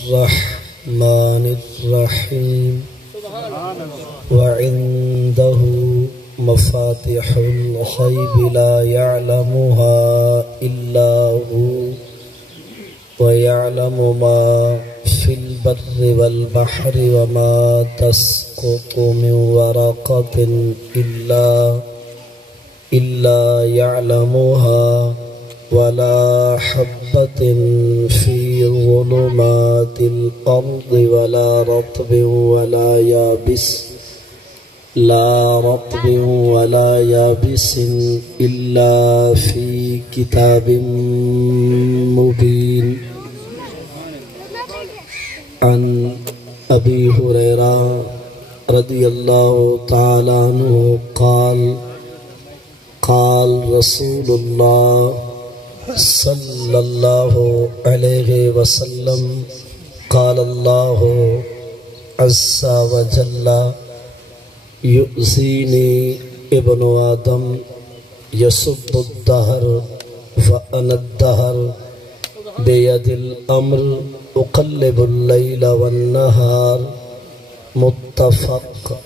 الرحمن الرحيم وعنده مفاتح الغيب لا يعلمها إلا هو ويعلم ما في البر والبحر وما تسقط من ورقة إلا يعلمها ولا حبة في ظلمات الأرض ولا رطب ولا يابس إلا في كتاب مبين. عن أبي هريرة رضي الله تعالى عنه قال رسول الله صلى الله عليه وسلم قال الله عز وجل يؤذيني ابن آدم يسب الدهر وأنا الدهر بيد الأمر أقلب الليل والنهار متفق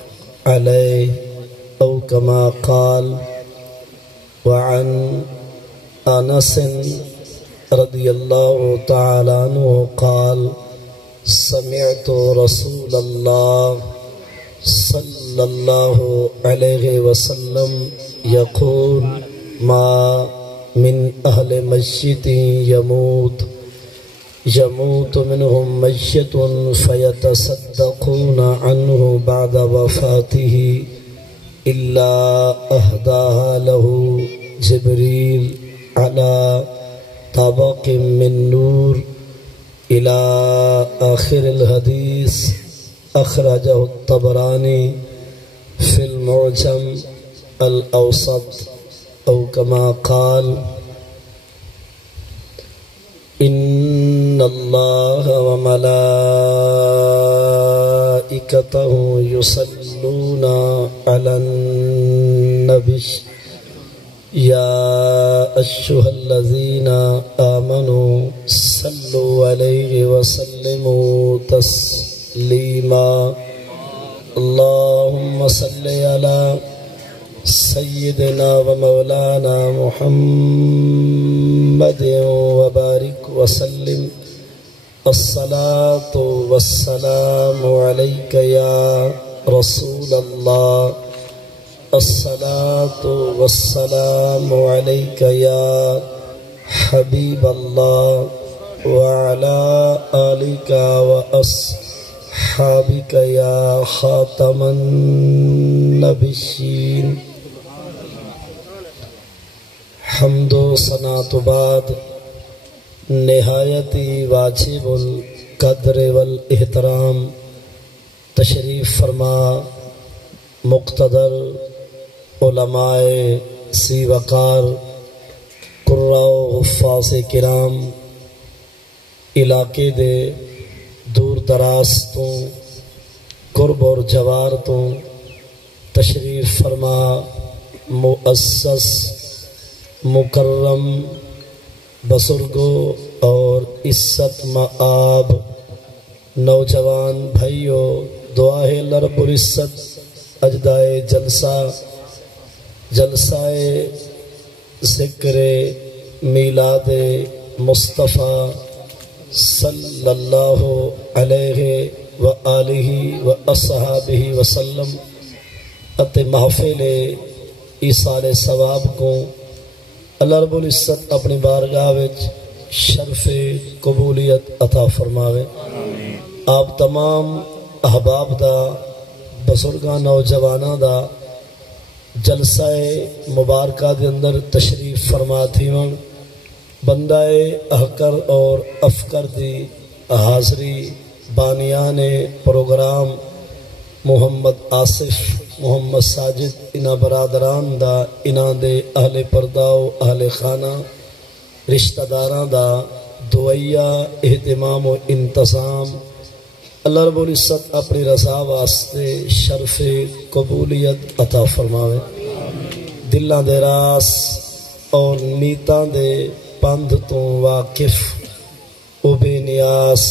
عليه أو كما قال. وعن أنس رضي الله تعالى عنه قال سمعت رسول الله صلى الله عليه وسلم يقول ما من أهل مسجد يموت منهم ميت فيتصدقون عنه بعد وفاته إلا أهداها له جبريل على طبق من نور إلى آخر الحديث. أخرجه الطبراني في المعجم الأوسط أو كما قال إن الله وملائكته يصلون على النبي يا أيها الذين آمنوا صلوا عليه وسلموا تسليما. اللهم صل على سيدنا ومولانا محمد وبارك وسلم. الصلاة والسلام عليك يا رسول الله. الصلاة والسلام عليك يا حبيب الله وعلى آلك وأصحابك يا خاتم النبيين. حمد و ثنا تو بعد نہایتی واجب القدر والاحترام تشریف فرما مقتدر علماء سی وقار قراء و حفاظ کرام علاقے دے دور دراز تو قرب اور جوار تو تشریف فرما مؤسس مکرم بزرگوں اور عزت مآب نوجوان بھائیوں، دعا ہے اللہ رب العزت اجدائے جلسہ ذکر میلاد مصطفیٰ صلی اللہ علیہ وآلہ وآصحابہ وسلم اتے محفل ایصال ثواب کو اللہ رب العزت اپنی بارگاہ وچ شرف قبولیت عطا فرماوے. آپ تمام احباب دا بزرگاں نوجواناں دا جلسہ مبارکہ دے اندر تشریف فرما تھیون. بندہ احکر اور افکر دی حاضری بانیان پروگرام محمد آصف محمد ساجد انہ برادران دا انہ دے اہل پردہ و اہل خانہ رشتہ داران دا دعائیہ اہتمام و انتظام اللہ رب العزت اپنی رضا واسطے شرف قبولیت عطا فرماوے. دلاں دے راس اور نیتاں دے پند تو واقف او بے نیاز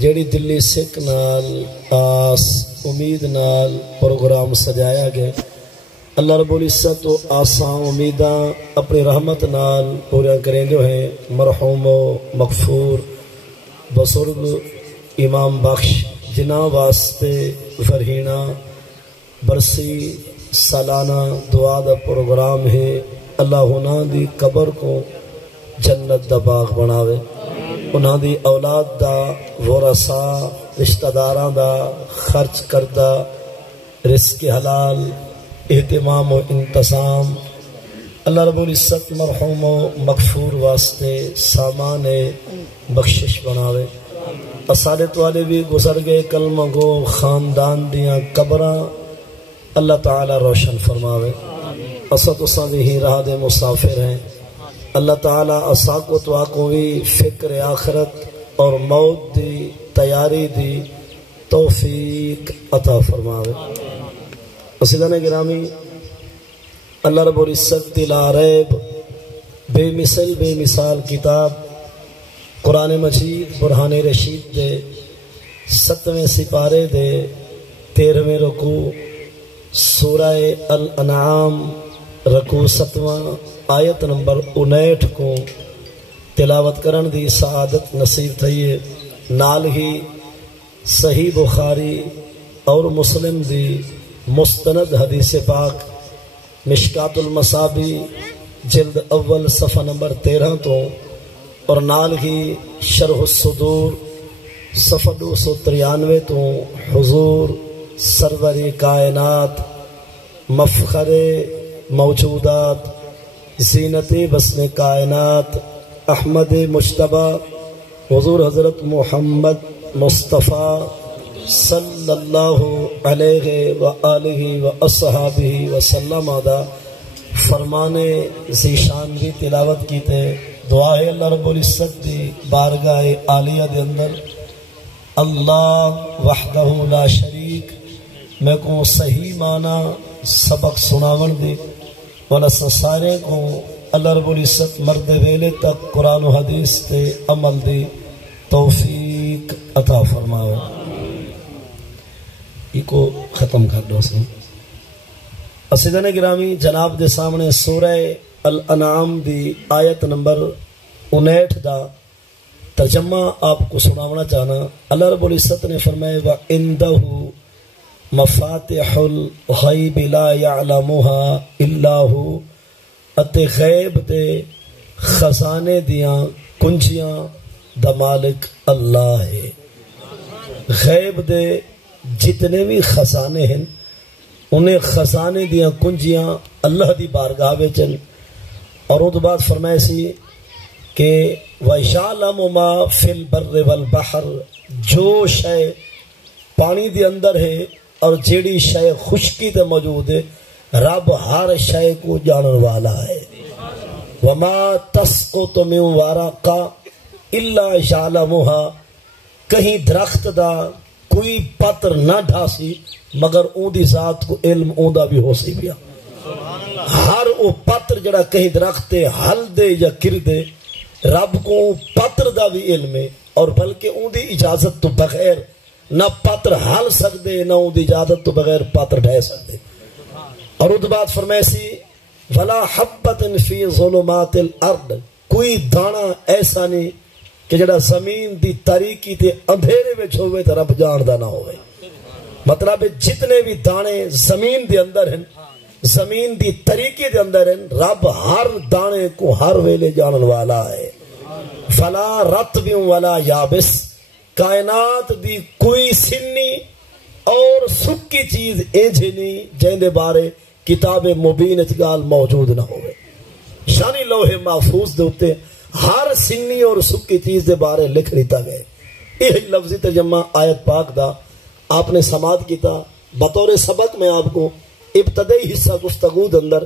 جیڑی دلی سکھ نال آس امید نال پروگرام سجایا گیا، اللہ رب العزت و آسان امیداں اپنی رحمت نال پورا کریں جو ہیں مرحوم و مغفور بزرگ امام بخش جناں واسطے فرحینہ برسی سالانہ دعا دا پروگرام ہے، اللہ انہاں دی قبر کو جنت دا باغ بناوے، انہاں دی اولاد دا ورثہ رشتہ داراں دا خرچ کردہ رزق حلال اہتمام و انتظام اللہ رب العزت مرحوم و مغفور واسطے سامان بخشش بناوے۔ اسادت والے بھی گزر گئے کلمہ گو خاندان دیاں قبراں اللہ تعالی روشن فرماوے۔ اسد اساں دی ہی راہ دے مسافر ہیں، اللہ تعالی اسا کو تو آکو بھی فکر آخرت اور موت دی تیاری دی توفیق عطا فرماوے۔ اسیدان گرامی، اللہ رب العزت دی لا ریب بے مثل بے مثال کتاب قرآن مجید برہان رشید دے 7ویں سپارے دے 13ویں رکوع سورہ الانعام رکوع 7واں آیت نمبر 59 کو تلاوت کرن دی سعادت نصیب تھئیے، نال ہی صحیح بخاری اور مسلم دی مستند حدیث پاک مشکات المصابی جلد اول صفحہ نمبر 13 تو اور نال ہی شرح الصدور صفحہ 293 تو حضور سرور کائنات مفخر موجودات زینت بسم کائنات احمد مجتبی حضور حضرت محمد مصطفیٰ صلی اللہ علیہ وآلہ واصحابہ وسلم دا فرمانے ذیشان بھی تلاوت کی تے دعا ہے اللہ رب العزت دی بارگاہ عالیہ دے اندر اللہ وحدہ لا شریک میں کو صحیح معنی سبق سناون دی والا سارے کو اللہ رب العزت مرد ویلے تک قرآن و حدیث تے عمل دی توفیق عطا فرماؤ۔ کو ختم کر دو سن اسیدان گرامی، جناب دے سامنے سورہ الانعام دی آیت نمبر 59 دا ترجمہ آپ کو سناونا چاہنا۔ اللہ رب العزت نے فرمایا وَعِنْدَهُ مَفَاتِحُ الْغَيْبِ لَا يَعْلَمُهَا إِلَّا هُ، اتے غیب دے خزانے دیاں کنجیاں دا مالک اللہ ہے۔ غیب دے جتنے بھی خزانے ہیں انہیں خزانے دیاں کنجیاں اللہ دی بارگاہ وچن، اور وہ تو بعد فرمائے سی کہ وَيَعْلَمُ مَا فِي الْبَرِّ وَالْبَحْرِ، جو شے پانی دی اندر ہے اور جیڑی شے خشکی تے موجود ہے، رب ہر شے کو جانن والا ہے۔ وَمَا تَسْقُطُ مِنْ وَرَقٍ إِلَّا يَعْلَمُهَا، کہیں درخت دا کوئی پتر نہ ڈھاسی مگر اون دی ذات کو علم اون دا بھی ہو سی بیا۔ ہر او پتر جڑا کہیں درخت ہل دے یا گر دے، رب کو پتر دا بھی علم ہے، اور بلکہ اون دی اجازت تو بغیر نہ پتر ہل سکدے نہ اون دی اجازت تو بغیر پتر ڈھے سکدے۔ اور اس بعد فرمائے سی وَلَا حَبَّةٍ فِي ظُلُمَاتِ الْأَرْضِ، کوئی دانا ایسا نہیں کہ جڑا زمین دی تاریکی تے اندھیرے میں ہوئے تو رب جاندہ نہ ہوئے۔ مطلب جتنے بھی دانے زمین دے اندر ہیں، زمین دی تاریکی دے اندر ہیں، رب ہر دانے کو ہر ویلے جانن والا ہے۔ فلا رطب ولا یابس، کائنات دی کوئی سنی اور سکی چیز ایجھے نہیں جن دے بارے کتاب مبین اچگال موجود نہ ہوئے۔ شانی لوح محفوظ دے ہوتے ہر سنی اور سکی چیز دے بارے لکھ لیتا گئے۔ یہی لفظی ترجمہ آیت پاک دا آپ نے سماعت کیتا۔ بطور سبق میں آپ کو ابتدائی حصہ گفتگو دے اندر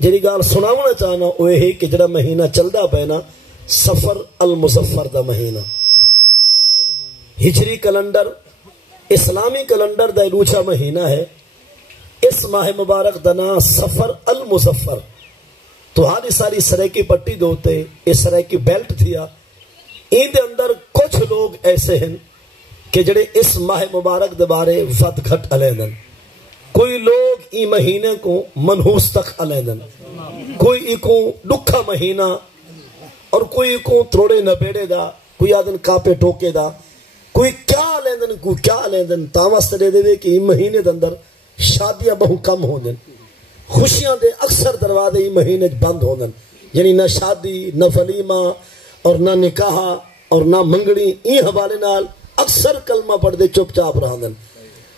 جڑی گال سناونا چاہنا وہ ہے کہ جڑا مہینہ چلدا پینا سفر المظفر دا مہینہ، ہجری کیلنڈر اسلامی کیلنڈر دا روچا مہینہ ہے۔ اس ماہ مبارک دا نام سفر المظفر۔ تو ہاری ساری سریکی پٹی دوتے اس سریکی بیلٹ تھیا، ان دے اندر کچھ لوگ ایسے ہیں کہ جڑے اس ماہ مبارک دے بارے ود گھٹ علیندن. کوئی لوگ ای مہینے کو منحوس تک علیندن، کوئی کو ڈکھا مہینہ اور کوئی کو تروڑے نبیڑے دا، کوئی آدن کاپے ٹوکے دا، کوئی کیا علیندن کوئی کیا علیندن. تاوست دے دے کہ ای مہینے دے اندر شادیاں بہو کم ہوندن، خوشیاں دے اکثر دروازے ای مہینے بند ہوندن، یعنی نہ شادی نہ ولیمہ اور نہ نکاح اور نہ منگڑی. ای حوالے نال اکثر کلمہ پڑھ دے چپ چاپ رہندن.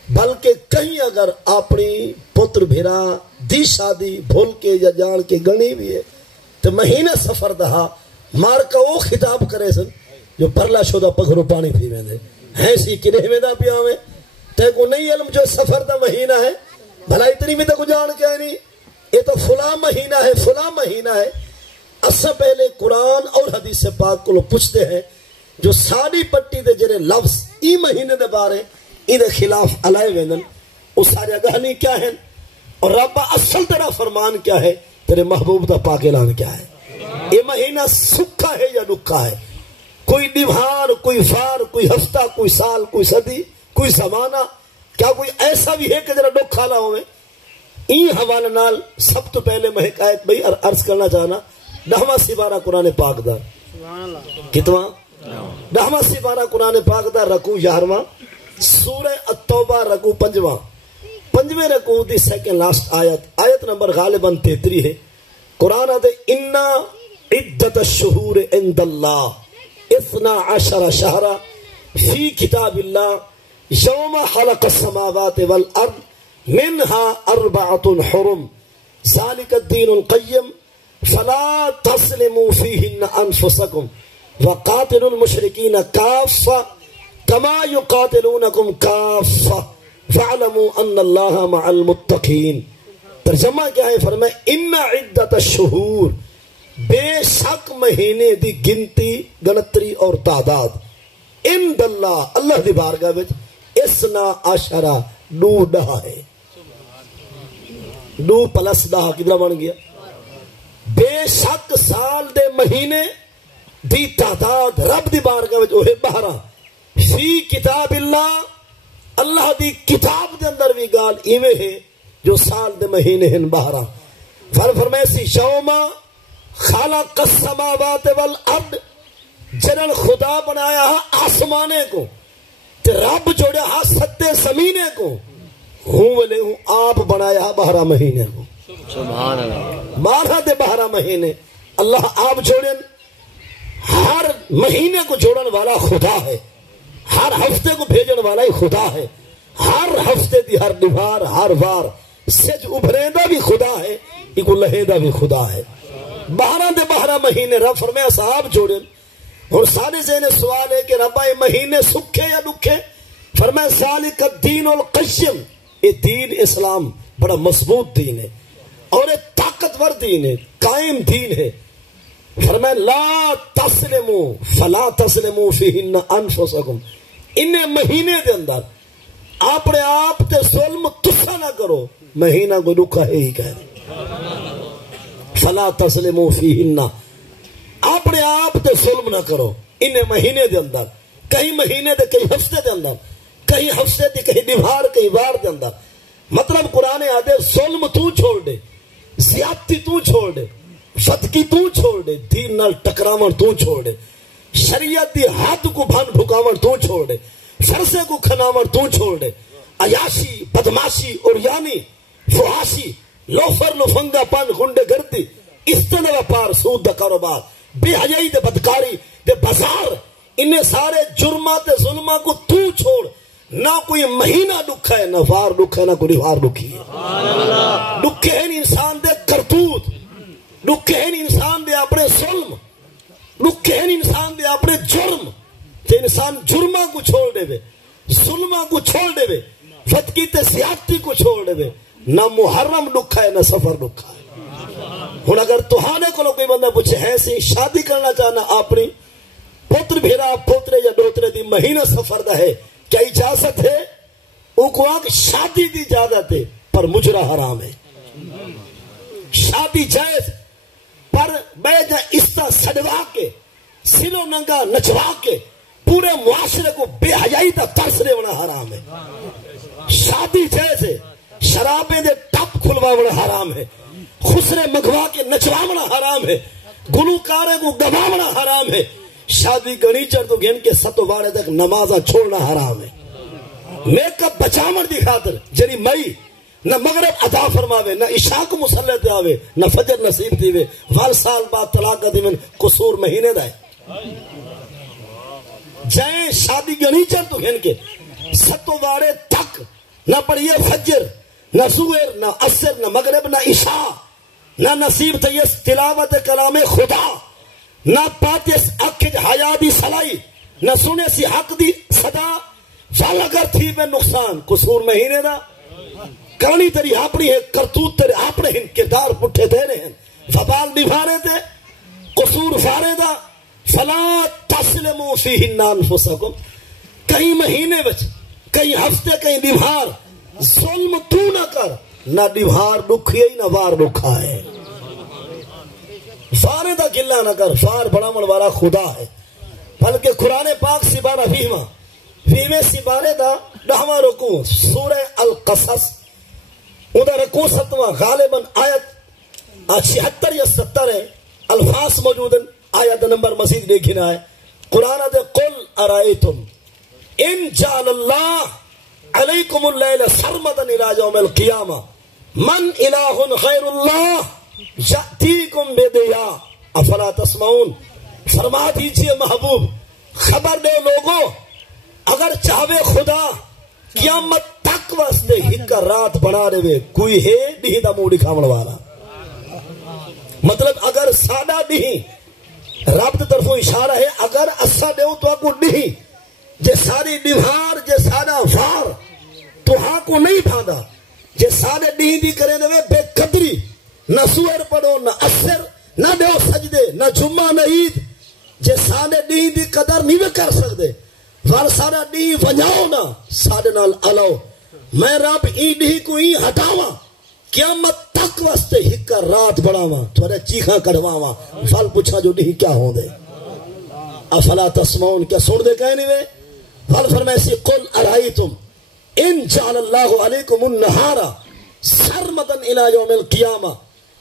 بلکہ کہیں اگر اپنی پتر بھیرا دی شادی بھول کے یا جان کے گنی بھی ہے تو مہینہ سفر دہا مار کا وہ خطاب کرے سن جو پرلا شدہ پگھرو پانی پھی میں دے ہیں سی کنہ میں دا پیا میں تے کو نہیں علم جو سفر دا مہینہ ہے بھلا اتنی میں تے کو جان کے نہیں یہ تو فلاں مہینہ ہے فلاں مہینہ ہے. اسا پہلے قرآن اور حدیث پاک کو لوگ پوچھتے ہیں جو ساری پٹی دے جرے لفظ ای مہینے دے بارے ادھے خلاف علائے ویندن اس سارے گہنی کیا ہے اور رب اصل تیرا فرمان کیا ہے، تیرے محبوب دا پاک اعلان کیا ہے. یہ مہینہ سکھا ہے یا دکھا ہے، کوئی دیوار کوئی فار کوئی ہفتہ کوئی سال کوئی صدی کوئی زمانہ، کیا کوئی ایسا بھی ہے کہ ذرا دکھا نہ ہوئے. این حوالے نال سب تو پہلے میں ایک آیت بھئی عرض کرنا چاہنا 10واں سپارہ قرآن پاک دا کتواں 10واں سپارہ قرآن پاک دا رکوع 11واں سورہ التوبہ رکوع 5واں 5ویں رکوع دی سیکنڈ لاسٹ آیت نمبر غالباً 33 ہے. قرآن دے انا عدت الشہور عند اللہ 12 شہرا فی کتاب اللہ یوم خلق السماوات والارض منها 4 حرم ذالک الدین القیم فلا تظلموا فیہن انفسکم وقاتلوا المشرکین کافہ کما یقاتلونکم کافہ فاعلموا ان اللہ مع المتقین. ترجمہ کیا ہے؟ فرمائے ان عدت الشہور بے شک مہینے دی گنتی گنتری اور تعداد عند اللہ اللہ دی بارگاہ وچ 12 دو ڈہا ہے. 2 + 10 کتنا بن گیا؟ بے شک سال دے مہینے دی تعداد رب دی بارگاہ وچ وہ 12 فی کتاب اللہ اللہ دی کتاب دے اندر بھی گال ایویں ہے جو سال دے مہینے ہیں 12. فرمائے سی یوم خلق السماوات والارض جنل خدا بنایا آسمانے کو تے رب جوڑیا ہا ستے زمینے کو ہوں ولے ہوں آپ بنایا 12 مہینے کو. سبحان اللہ 12 دے 12 مہینے اللہ آپ جوڑن. ہر مہینے کو جوڑن والا خدا ہے، ہر ہفتے کو بھیجن والا ہی خدا ہے، ہر ہفتے دی ہر دیوار ہر وار سج ابھریندہ بھی خدا ہے ایک لہیندہ بھی خدا ہے. 12 دے 12 مہینے رب فرمایا صاحب جوڑن. اور سارے ذہن سوال ہے کہ ربا یہ مہینے سکھے یا دکھے؟ فرمایا ذالک الدین القیم یہ دین اسلام بڑا مضبوط دین ہے اور یہ طاقتور دین ہے قائم دین ہے. فرمایا لا تسلموا فلا تسلموا فیہن انفسکم ان مہینے دے اندر اپنے آپ تے ظلم تسا نہ کرو. مہینہ کو دکھا ہے ہی کہہ رہے فلا تسلموا فیہن اپنے آپ تے ظلم نہ کرو ان مہینے دے اندر. کئی مہینے دے کئی ہفتے دے اندر کئی ہفتے دے کئی دیوار کئی وار دے اندر. مطلب قرآن آدھے ظلم تو چھوڑ دے، زیادتی تو چھوڑ دے، صدقی تو چھوڑ دے، دین نال ٹکراون تو چھوڑ دے، شریعت دی حد کو بھن بھکاون تو چھوڑ دے، فرسے کو کھناون تو چھوڑ دے، عیاشی بدماشی اور یعنی فحاشی لوفر لفنگا پن گنڈے گردی استنا وپار سود دا کاروبار بے حیائی دے بدکاری دے بازار انہیں سارے جرمات ظلمہ کو تو چھوڑ. نہ کوئی مہینہ دکھا ہے نہ وار دکھا ہے نہ کوئی وار دکھی ہے. دکھے ہیں انسان دے کرتوت، دکھے ہیں انسان دے اپنے ظلم، دکھے ہیں انسان دے اپنے جرم. کہ انسان جرمہ کو چھوڑ دے وے، ظلمہ کو چھوڑ دے وے، فتکی تے زیادتی کو چھوڑ دے وے. نہ محرم دکھا ہے نہ سفر دکھا ہے. ہن اگر تہانے کو کوئی بندہ پوچھے ہے سی شادی کرنا چاہنا اپنی پوتر بھیرا پوترے یا دوترے دی مہینہ سفر دا ہے کیا اجازت ہے؟ او کو آگ شادی دی اجازت ہے پر مجرہ حرام ہے. شادی جائز پر بیجا استا سڑوا کے سلو ننگا نچوا کے پورے معاشرے کو بے حیائی دا ترس دیونا حرام ہے. شادی جیسے شرابیں دے ٹپ کھلواونا حرام ہے. خسرے مگوا کے نچواونا حرام ہے. گلوکارے کو گواونا حرام ہے. شادی گنیچر تو گھن کے ستو بارے تک نمازہ چھوڑنا حرام ہے. میک اپ بچامن دی خاطر جنی مئی نہ مغرب عطا فرماوے نہ عشاء کو مسلح تے آوے نہ فجر نصیب دیوے وال سال بعد طلاق دیوے قصور مہینے دائے جائیں شادی گنیچر تو گھن کے ستو بارے تک نہ پڑھئے فجر نہ سویر نہ عصر نہ مغرب نہ عشاء نہ نصیب تیس تلاوت کلام خدا نہ پاتیس اکھج حیاء دی سلائی نہ سنے سی حق دی صدا فال اگر تھی میں نقصان قصور مہینے دا کہانی تیری اپنی ہے کرتوت تیرے اپنے ہیں کردار پٹھے دینے ہیں وبال نبھانے دے قصور فارے دا فلا تسلمو فیہن انفسکم کہیں مہینے بچ کہیں ہفتے کہیں نبھار ظلم تو نہ کر نہ نبھار دکھی نہ وار دکھا ہے فارے دا گلہ نہ کر فار بڑا منوارا خدا ہے بلکہ قرآن پاک سبارہ فیمے سبارے دا دہواں رکوع سورہ القصص ادھا رکوع 7واں غالباً آیت 76 یا 70 ہے الفاظ موجود ہیں آیت نمبر مزید دیکھنا ہے قرآن دے قل ارائیتم ان جعل اللہ علیکم اللیل سرمدا الى یوم القیامہ من الہ غیر اللہ یأتیکم بدیا افلا تسمعون فرما دیجئے محبوب خبر دے لوگوں اگر چاہوے خدا قیامت تک واسطے ہکا رات بنا رہے کوئی ہے نہیں دا موڑی کھامن والا مطلب اگر سادہ نہیں رب دی طرفوں اشارہ ہے اگر اسا دیو تو آکو نہیں جے ساری نبھار جے سادہ وار تو ہاں کو نہیں بھاندہ جے سادہ نہیں دی کرے دوے بے قدری نہ سور پڑھو نہ اثر نہ دیو سجدے نہ جمعہ نہ عید جے سادہ نہیں دی قدر نہیں کر سکتے وار سارا ڈی ونجاؤ نا سارے نال علاؤ میں رب ای ڈی کو ای ہٹاواں قیامت تک واسطے ہکا رات بڑھاواں تھوڑے چیخاں کڑھواواں فال پوچھا جو ڈی کیا ہوں دے افلا تسمعون کیا سن دے کہنے وے فال فرمائے سی قل ارائیتم ان جعل اللہ علیکم النہارا سرمدا الى یوم القیامہ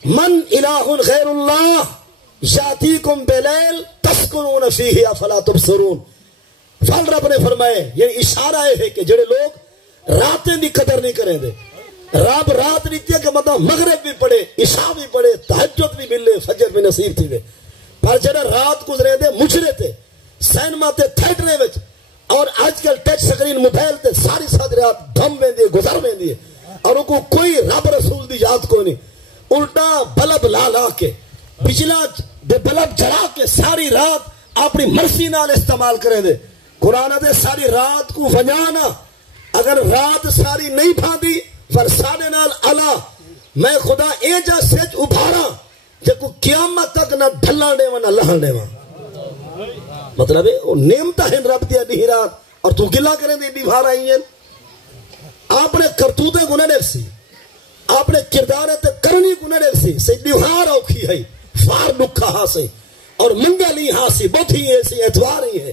من الہ غیر اللہ یاتیکم بلیل تسکنون فیہ افلا تبصرون فال رب نے فرمائے یہ اشارہ ہے کہ جڑے لوگ راتیں دی قدر نہیں کریں دے رب رات نہیں کہ مطلب مغرب بھی پڑھے عشاء بھی پڑھے تہجد بھی ملے فجر بھی نصیب تھی دے پر جڑے رات گزرے دے مجھرے تے سینما تے تھیٹرے وچ اور آج کل ٹچ سکرین موبائل تے ساری ساری رات دھم میں دی گزر میں دی اور ان کو کوئی رب رسول دی یاد کو نہیں الٹا بلب لا لا کے بجلا دے بلب جڑا کے ساری رات اپنی مرضی نال استعمال کریں دے قرآن دے ساری رات کو ونجانا اگر رات ساری نہیں پھاندی فرسانے نال علا میں خدا اے جا سیج ابھارا جے کو قیامت تک نہ ڈھلان دے نہ لہن دے مطلب ہے وہ نعمتہ ہیں رب دیا نہیں رات اور تو گلا کریں دے ڈیبھار آئی ہیں آپ نے کرتوتے گنے دیکھ سی آپ نے کردارت کرنی گنے دیکھ سی سی ڈیبھار اوکھی ہے فار دکھا ہاں سے اور منگلی ہاں سی بہت ہی ہے سی اتوار ہی ہے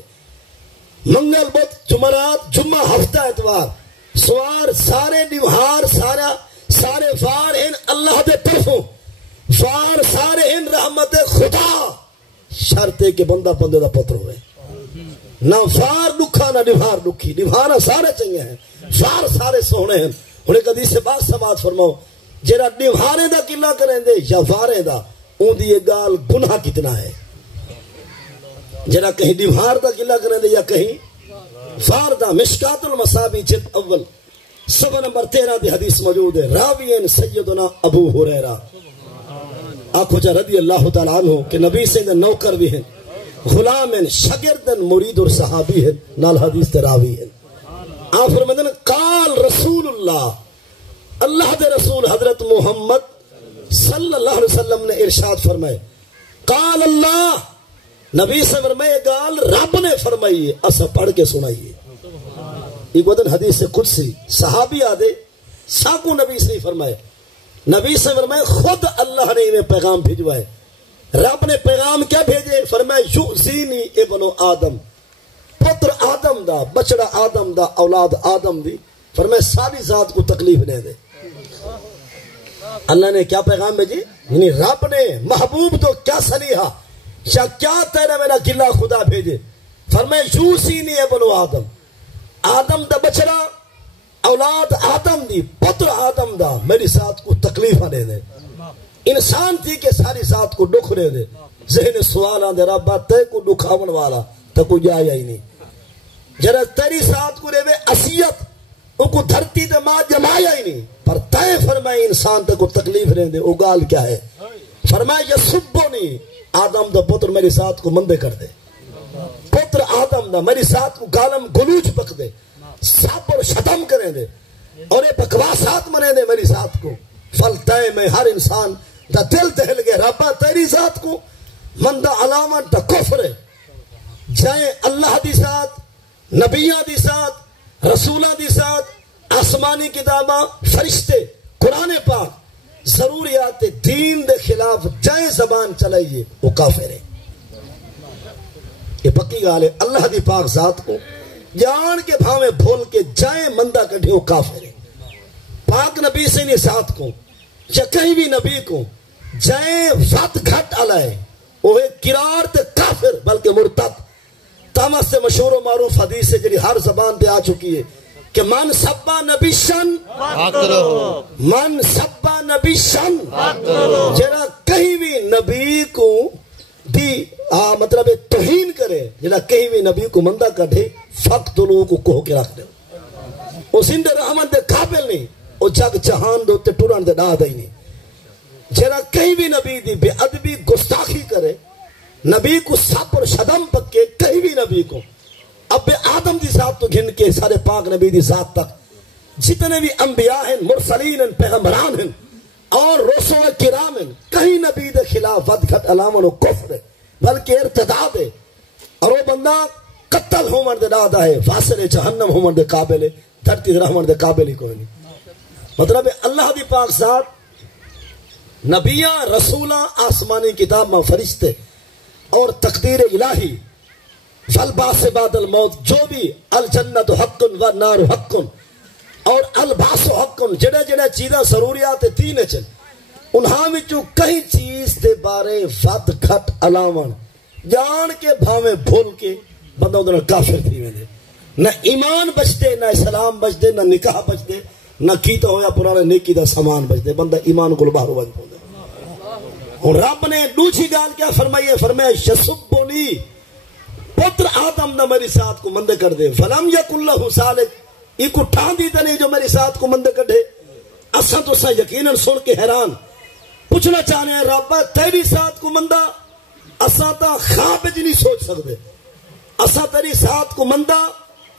منگل بدھ جمعرات جمعہ ہفتہ اتوار سوار سارے دیوہار سارے فار ہیں اللہ دے طرفوں فار سارے ہیں رحمت خدا شرطے کے بندہ بندے دا پتر ہوئے نہ فار دکھا نہ دیوہار دکھی دیوہارہ سارے چنگے ہیں فار سارے سونے ہیں انہیں کدی سے بات سمات فرماؤ جیرا دیوہارے دا کلا کریں دے یا فارے دا اون دی گال گناہ کتنا ہے جنا کہیں دیوار دا گلا کریں دے یا کہیں فار دا مشکات المصابی جلد اول صفحہ نمبر 13 دی حدیث موجود ہے راوین سیدنا ابو ہریرہ آنکھو جا رضی اللہ تعالیٰ عنہ کہ نبی سے نوکر بھی ہیں غلامن شگردن مرید اور صحابی ہیں نال حدیث تراوی ہیں آپ فرمدن قال رسول اللہ اللہ دے رسول حضرت محمد صلی اللہ علیہ وسلم نے ارشاد فرمائے قال اللہ نبی سے فرمائے گال رب نے فرمائیے اسا پڑھ کے سنائیے ایک وطن حدیث قدسی صحابی آدھے ساکو نبی سے فرمائے نبی سے فرمائے خود اللہ نے انہیں پیغام بھیجوائے رب نے پیغام کیا بھیجے فرمائے یؤذینی ابن آدم پتر آدم دا بچڑا آدم دا اولاد آدم دی فرمائے ساری ذات کو تکلیف دے دے. اللہ نے کیا پیغام بھیجی؟ یعنی رب نے محبوب تو کیا سلیحہ یا کیا تیرا میرا گلہ خدا بھیجے. فرمائے یوسی نہیں ہے بنو آدم، آدم دا بچڑا اولاد آدم دی پتر آدم دا میری ساتھ کو تکلیف دے دے. انسان تھی کہ ساری ساتھ کو دکھ دے دے. ذہن سوال آن دے ربا تے کو دکھاون والا تو کو جایا ہی نہیں. جرا تیری ساتھ کو دے دے اسیت ان کو دھرتی تے ماں جمایا ہی نہیں. پر تے فرمائے انسان تے کو تکلیف دے دے. او گال کیا ہے؟ فرمائے یسبونی آدم دا پتر میری ساتھ کو مندے کر دے. پتر آدم دا میری ساتھ کو گالم گلوچ پک دے، سب اور شتم کریں دے اور یہ بکواسات منے دے میری ساتھ کو. فلتے میں ہر انسان دا دل تہل گئے ربا تیری ذات کو مندہ علامت دا کفر ہے. جائیں اللہ دی ساتھ، نبیہ دی ساتھ، رسولہ دی ساتھ، آسمانی کتابہ، فرشتے، قرآن پاک، ضروریات دین دے خلاف جائیں زبان چلائیے وہ کافر ہے. یہ پکی گال ہے. اللہ دی پاک ذات کو جان کے بھاویں بھول کے جائیں مندہ کٹھے وہ کافر ہے. پاک نبی سے نہیں ساتھ کو یا کہیں بھی نبی کو جائیں وقت گھٹ علائے وہ قرار تے کافر بلکہ مرتد. تامس سے مشہور و معروف حدیث سے جنہی ہر زبان پہ آ چکی ہے کہ من سبا نبی شن من سبا نبی شن جنہا کہیں بھی نبی کو دی مطلب توہین کرے، جنہا کہیں بھی نبی کو مندہ کٹھے فقط لوگوں کو کوہ کے رکھ دے. وہ زندہ رحمت دے قابل نہیں، وہ جگ جہان دے تے ٹوران دے ڈا دے نہیں. جنہا کہیں بھی نبی دی بے ادبی گستاخی کرے، نبی کو سپ اور شدم پکے، کہیں بھی نبی کو اب آدم دی ذات تو گھن کے سارے پاک نبی دی ذات تک جتنے بھی انبیاء ہیں، مرسلین ہیں، پیغمبران ہیں اور رسول کرام ہیں، کہیں نبی دے خلاف ود گھٹ علامن و کفر ہے بلکہ ارتداد ہے. اور وہ بندہ قتل ہومن دے دادا ہے، فاصل جہنم ہومن دے قابل ہے، دھرتی دے رحمن دے قابل ہی کوئی نہیں. مطلب اللہ دی پاک ذات نبیاں، رسولاں، آسمانی کتاب میں فرشتے اور تقدیر الہی فالباس بعد الموت جو بھی الجنت حق و نار حق اور الباس حق جڑے جڑے چیزاں ضروریات تین چن انہاں وچوں کئی چیز دے بارے ود گھٹ علامن جان کے بھاویں بھول کے بندہ ادھر کافر تھی ویندے. نہ ایمان بچتے، نہ اسلام بچتے، نہ نکاح بچتے، نہ کیتا ہویا پرانے نیکی دا سامان بچتے. بندہ ایمان کو باہر بند پوندے. اور رب نے دوسری گال کیا فرمائی ہے؟ فرمایا یسبونی پتر آدم نہ میری ساتھ کو مندے کر دے. فلم یکن لہ سالک یہ کو ٹھان دیتا نہیں جو میری ساتھ کو مندے کر دے. اساں تو سا یقیناً سن کے حیران پوچھنا چاہنے ہیں رب تیری ساتھ کو مندہ اساں تا خواب وچ نہیں سوچ سکتے. اساں تیری ساتھ کو مندہ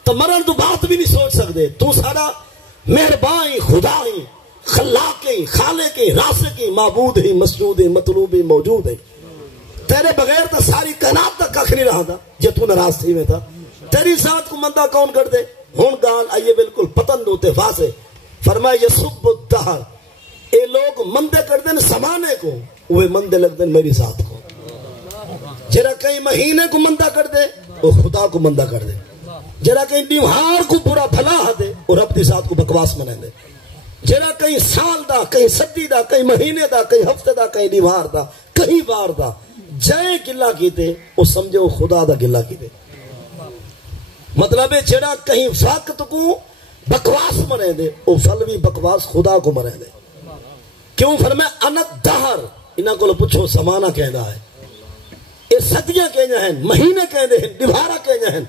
تو مرن تو بات بھی نہیں سوچ سکتے. تو سارا مہربان خدا ہی، خلاق ہی، خالق ہی، رازق ہی، معبود ہی، مسجود ہی، مطلوب ہی، موجود ہے. تیرے بغیر تو ساری کائنات تک کھ نہیں رہا تھا جے تو ناراض تھی میں تھا. تیری ساتھ کو مندہ کون کر دے؟ ہون گال آئیے بالکل پتند ہوتے واضح. فرمایا یسب الدہر اے لوگ مندے کر دیں سمانے کو، وہ مندے لگ دیں میری ذات کو. جرا کئی مہینے کو مندہ کر دے وہ خدا کو مندہ کر دے. جرا کہیں دیوہار کو برا بھلا دے اور اپنی ذات کو بکواس منائیں دے. جرا کہیں سال دا، کہیں صدی دا، کہیں مہینے دا، کہیں ہفتے دا، کہیں دیوہار دا، کہیں بار دا جائے گلہ کیتے وہ سمجھے وہ خدا دا گلہ کیتے. مطلب ہے جڑا کہیں وقت کو بکواس منائیں دے وہ فلوی بکواس خدا کو منائیں دے. کیوں فرمایا انت دہر انہاں کو پوچھو زمانہ کہنا ہے، یہ صدیاں کہنا ہیں، مہینے کہنے ہیں، دیوارہ کہنا ہیں.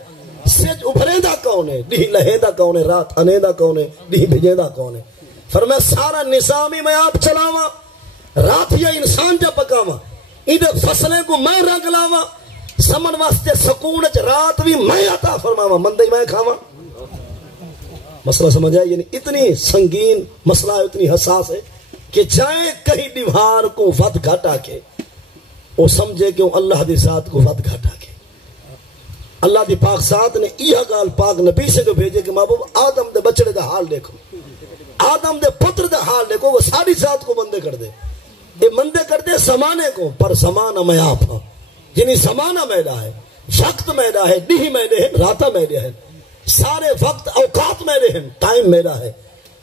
سج ابھرے دا کون ہے، ڈی لہے دا کون ہے، رات انے دا کون ہے، ڈی بھجے دا کون ہے. فرمایا سارا نظامی میں آپ چلاوا، رات یا انسان جا پکاوا، ادھر فصلیں کو میں رنگ لاوا، سمن واسطے سکون رات بھی میں عطا فرماوا، مندے میں کھاوا. مسئلہ سمجھ آئے؟ یعنی اتنی سنگین مسئلہ ہے، اتنی حساس ہے کہ جائے کہیں دیوار کو ود گھٹا کے وہ سمجھے کہ اللہ دی ذات کو ود گھٹا کے. اللہ دی پاک ذات نے یہ گال پاک نبی سے جو بھیجے کہ محبوب آدم دے بچڑے دا حال دیکھو، آدم دے پتر دا حال دیکھو، وہ ساری ذات کو مندے کر دے. یہ مندے کر دے زمانے کو، پر زمانہ میں آپ ہوں، یعنی زمانہ میرا ہے، وقت میرا ہے، نہیں میرے ہیں، راتا میرے ہیں، سارے وقت اوقات میرے ہیں، ٹائم میرا ہے.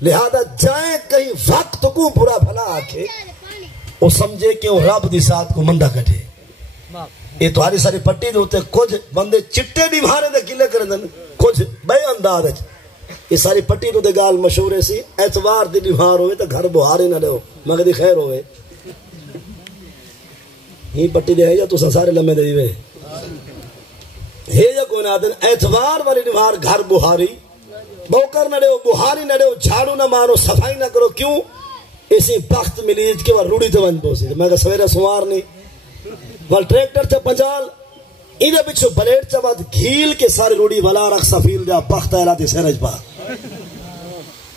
لہذا جائیں کہیں وقت کو برا بھلا آکھے وہ سمجھے کہ وہ رب دی ساتھ کو مندہ کٹے. یہ تمہاری ساری پٹی دے ہوتے کچھ بندے چٹے دی بھارے دے گلے کریں دن، کچھ بے انداز ہے. یہ ساری پٹی دے گال مشہور ہے سی اتوار دی بھار ہوئے تو گھر بہاری نہ لو مگر دی خیر ہوئے. ہی پٹی دے ہے یا تو سارے لمحے دے ہوئے ہے یا کوئی نہ دن اتوار والی بھار گھر بہاری بوکر نہ دو بہاری نہ دو جھاڑو نہ مارو صفائی نہ کرو. کیوں؟ اسی وقت ملیج کے بعد روڑی تو ون پوسی میں کہ سویرے سوار نہیں وال ٹریکٹر چا پنجال ایدھے بچو بلیٹ چا بعد گھیل کے سارے روڑی والا رکھ سفیل دیا پخت ایلاتی سیرج پا.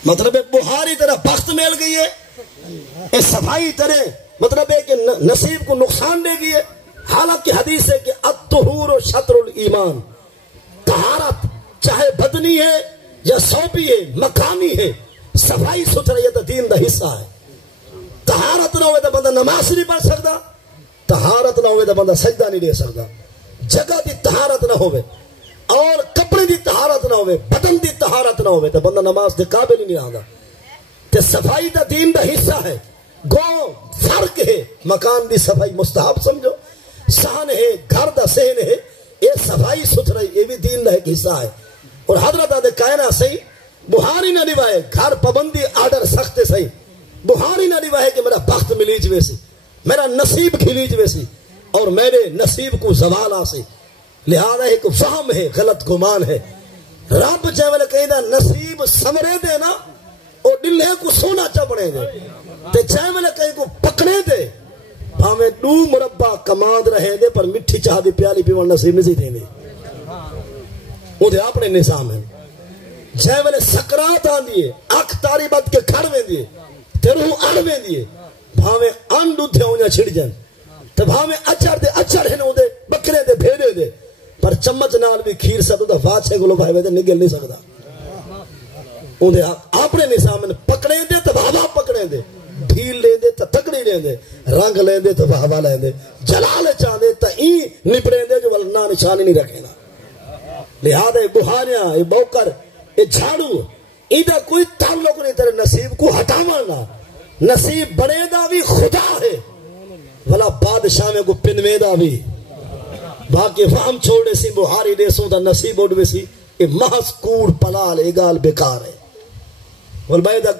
مطلب ایک بہاری طرح پخت میل گئی ہے، ایک صفائی طرح مطلب ہے کہ نصیب کو نقصان دے گئی ہے. حالانکہ حدیث ہے کہ الطہور شطر الایمان، طہارت چاہے بدنی ہے یا صوبی ہے مکانی ہے، صفائی ستھرائی ہے تو دین دا حصہ ہے. طہارت نہ ہوئے تو بندہ نماز نہیں پڑھ سکتا، طہارت نہ ہوئے تو بندہ سجدہ نہیں دے سکتا. جگہ دی طہارت نہ ہوئے اور کپڑے دی طہارت نہ ہوئے بدن دی طہارت نہ ہوئے تو بندہ نماز دے قابل ہی نہیں آگا. تے صفائی دا دین دا حصہ ہے. گو فرق ہے، مکان دی صفائی مستحب سمجھو، سہن ہے گھر دا سہن ہے، یہ صفائی ستھرائی یہ بھی دین دا ایک حصہ ہے. اور حضرت آدھے کائنہ صحیح بہاری نہ نبھائے گھر پابندی آرڈر سخت صحیح بہاری نہ نبھائے کہ میرا بخت ملیج ویسی میرا نصیب کھلیج ویسی اور میرے نصیب کو زوال آسے. لہذا ایک فہم ہے غلط گمان ہے. رب چاہے والے کہیں دا نصیب سمرے دے نا اور دلے کو سونا چپڑے دے تے چاہے والے کہیں کو پکڑے دے بھاویں دو مربع کماند رہے دے پر مٹھی چاہ دی پیالی پیوان نصیب نہیں دے دے وہ دے اپنے نظام ہے. چاہے والے سکرات آن دیئے اکھ تاری بات کے کھڑ میں دیئے تے روح اڑ میں دیئے بھاویں انڈو دھے ہونیا چھڑ جن تے بھاویں اچھر دے اچھر ہنو دے بکرے دے بھیڑے دے پر چمچ نال بھی کھیر سکتا تو واچھے گلو بھائی ویدے نگل نہیں سکتا. وہ دے اپنے نظام میں پکڑے دے تو بھاوا پکڑے دے ڈھیل لے دے تو تکڑی لے دے رنگ لے دے تو بھاوا لے دے جلال چاہ دے تو این نپڑے دے جو ولنا نشانی نہیں رکھے نا. لہذا بہاریاں یہ بوکر یہ جھاڑو ایدہ کوئی تعلق نہیں تیرے نصیب کو ہٹا مانا. نصیب بڑے دا بھی خدا ہے ولا بادشاہ میں کو پنوے دا بھی باقی فہم چھوڑے سی بہاری دے سو دا نصیب اڑوے سی یہ محض کوڑ پلال ایگال بیکار ہے. والبائی دا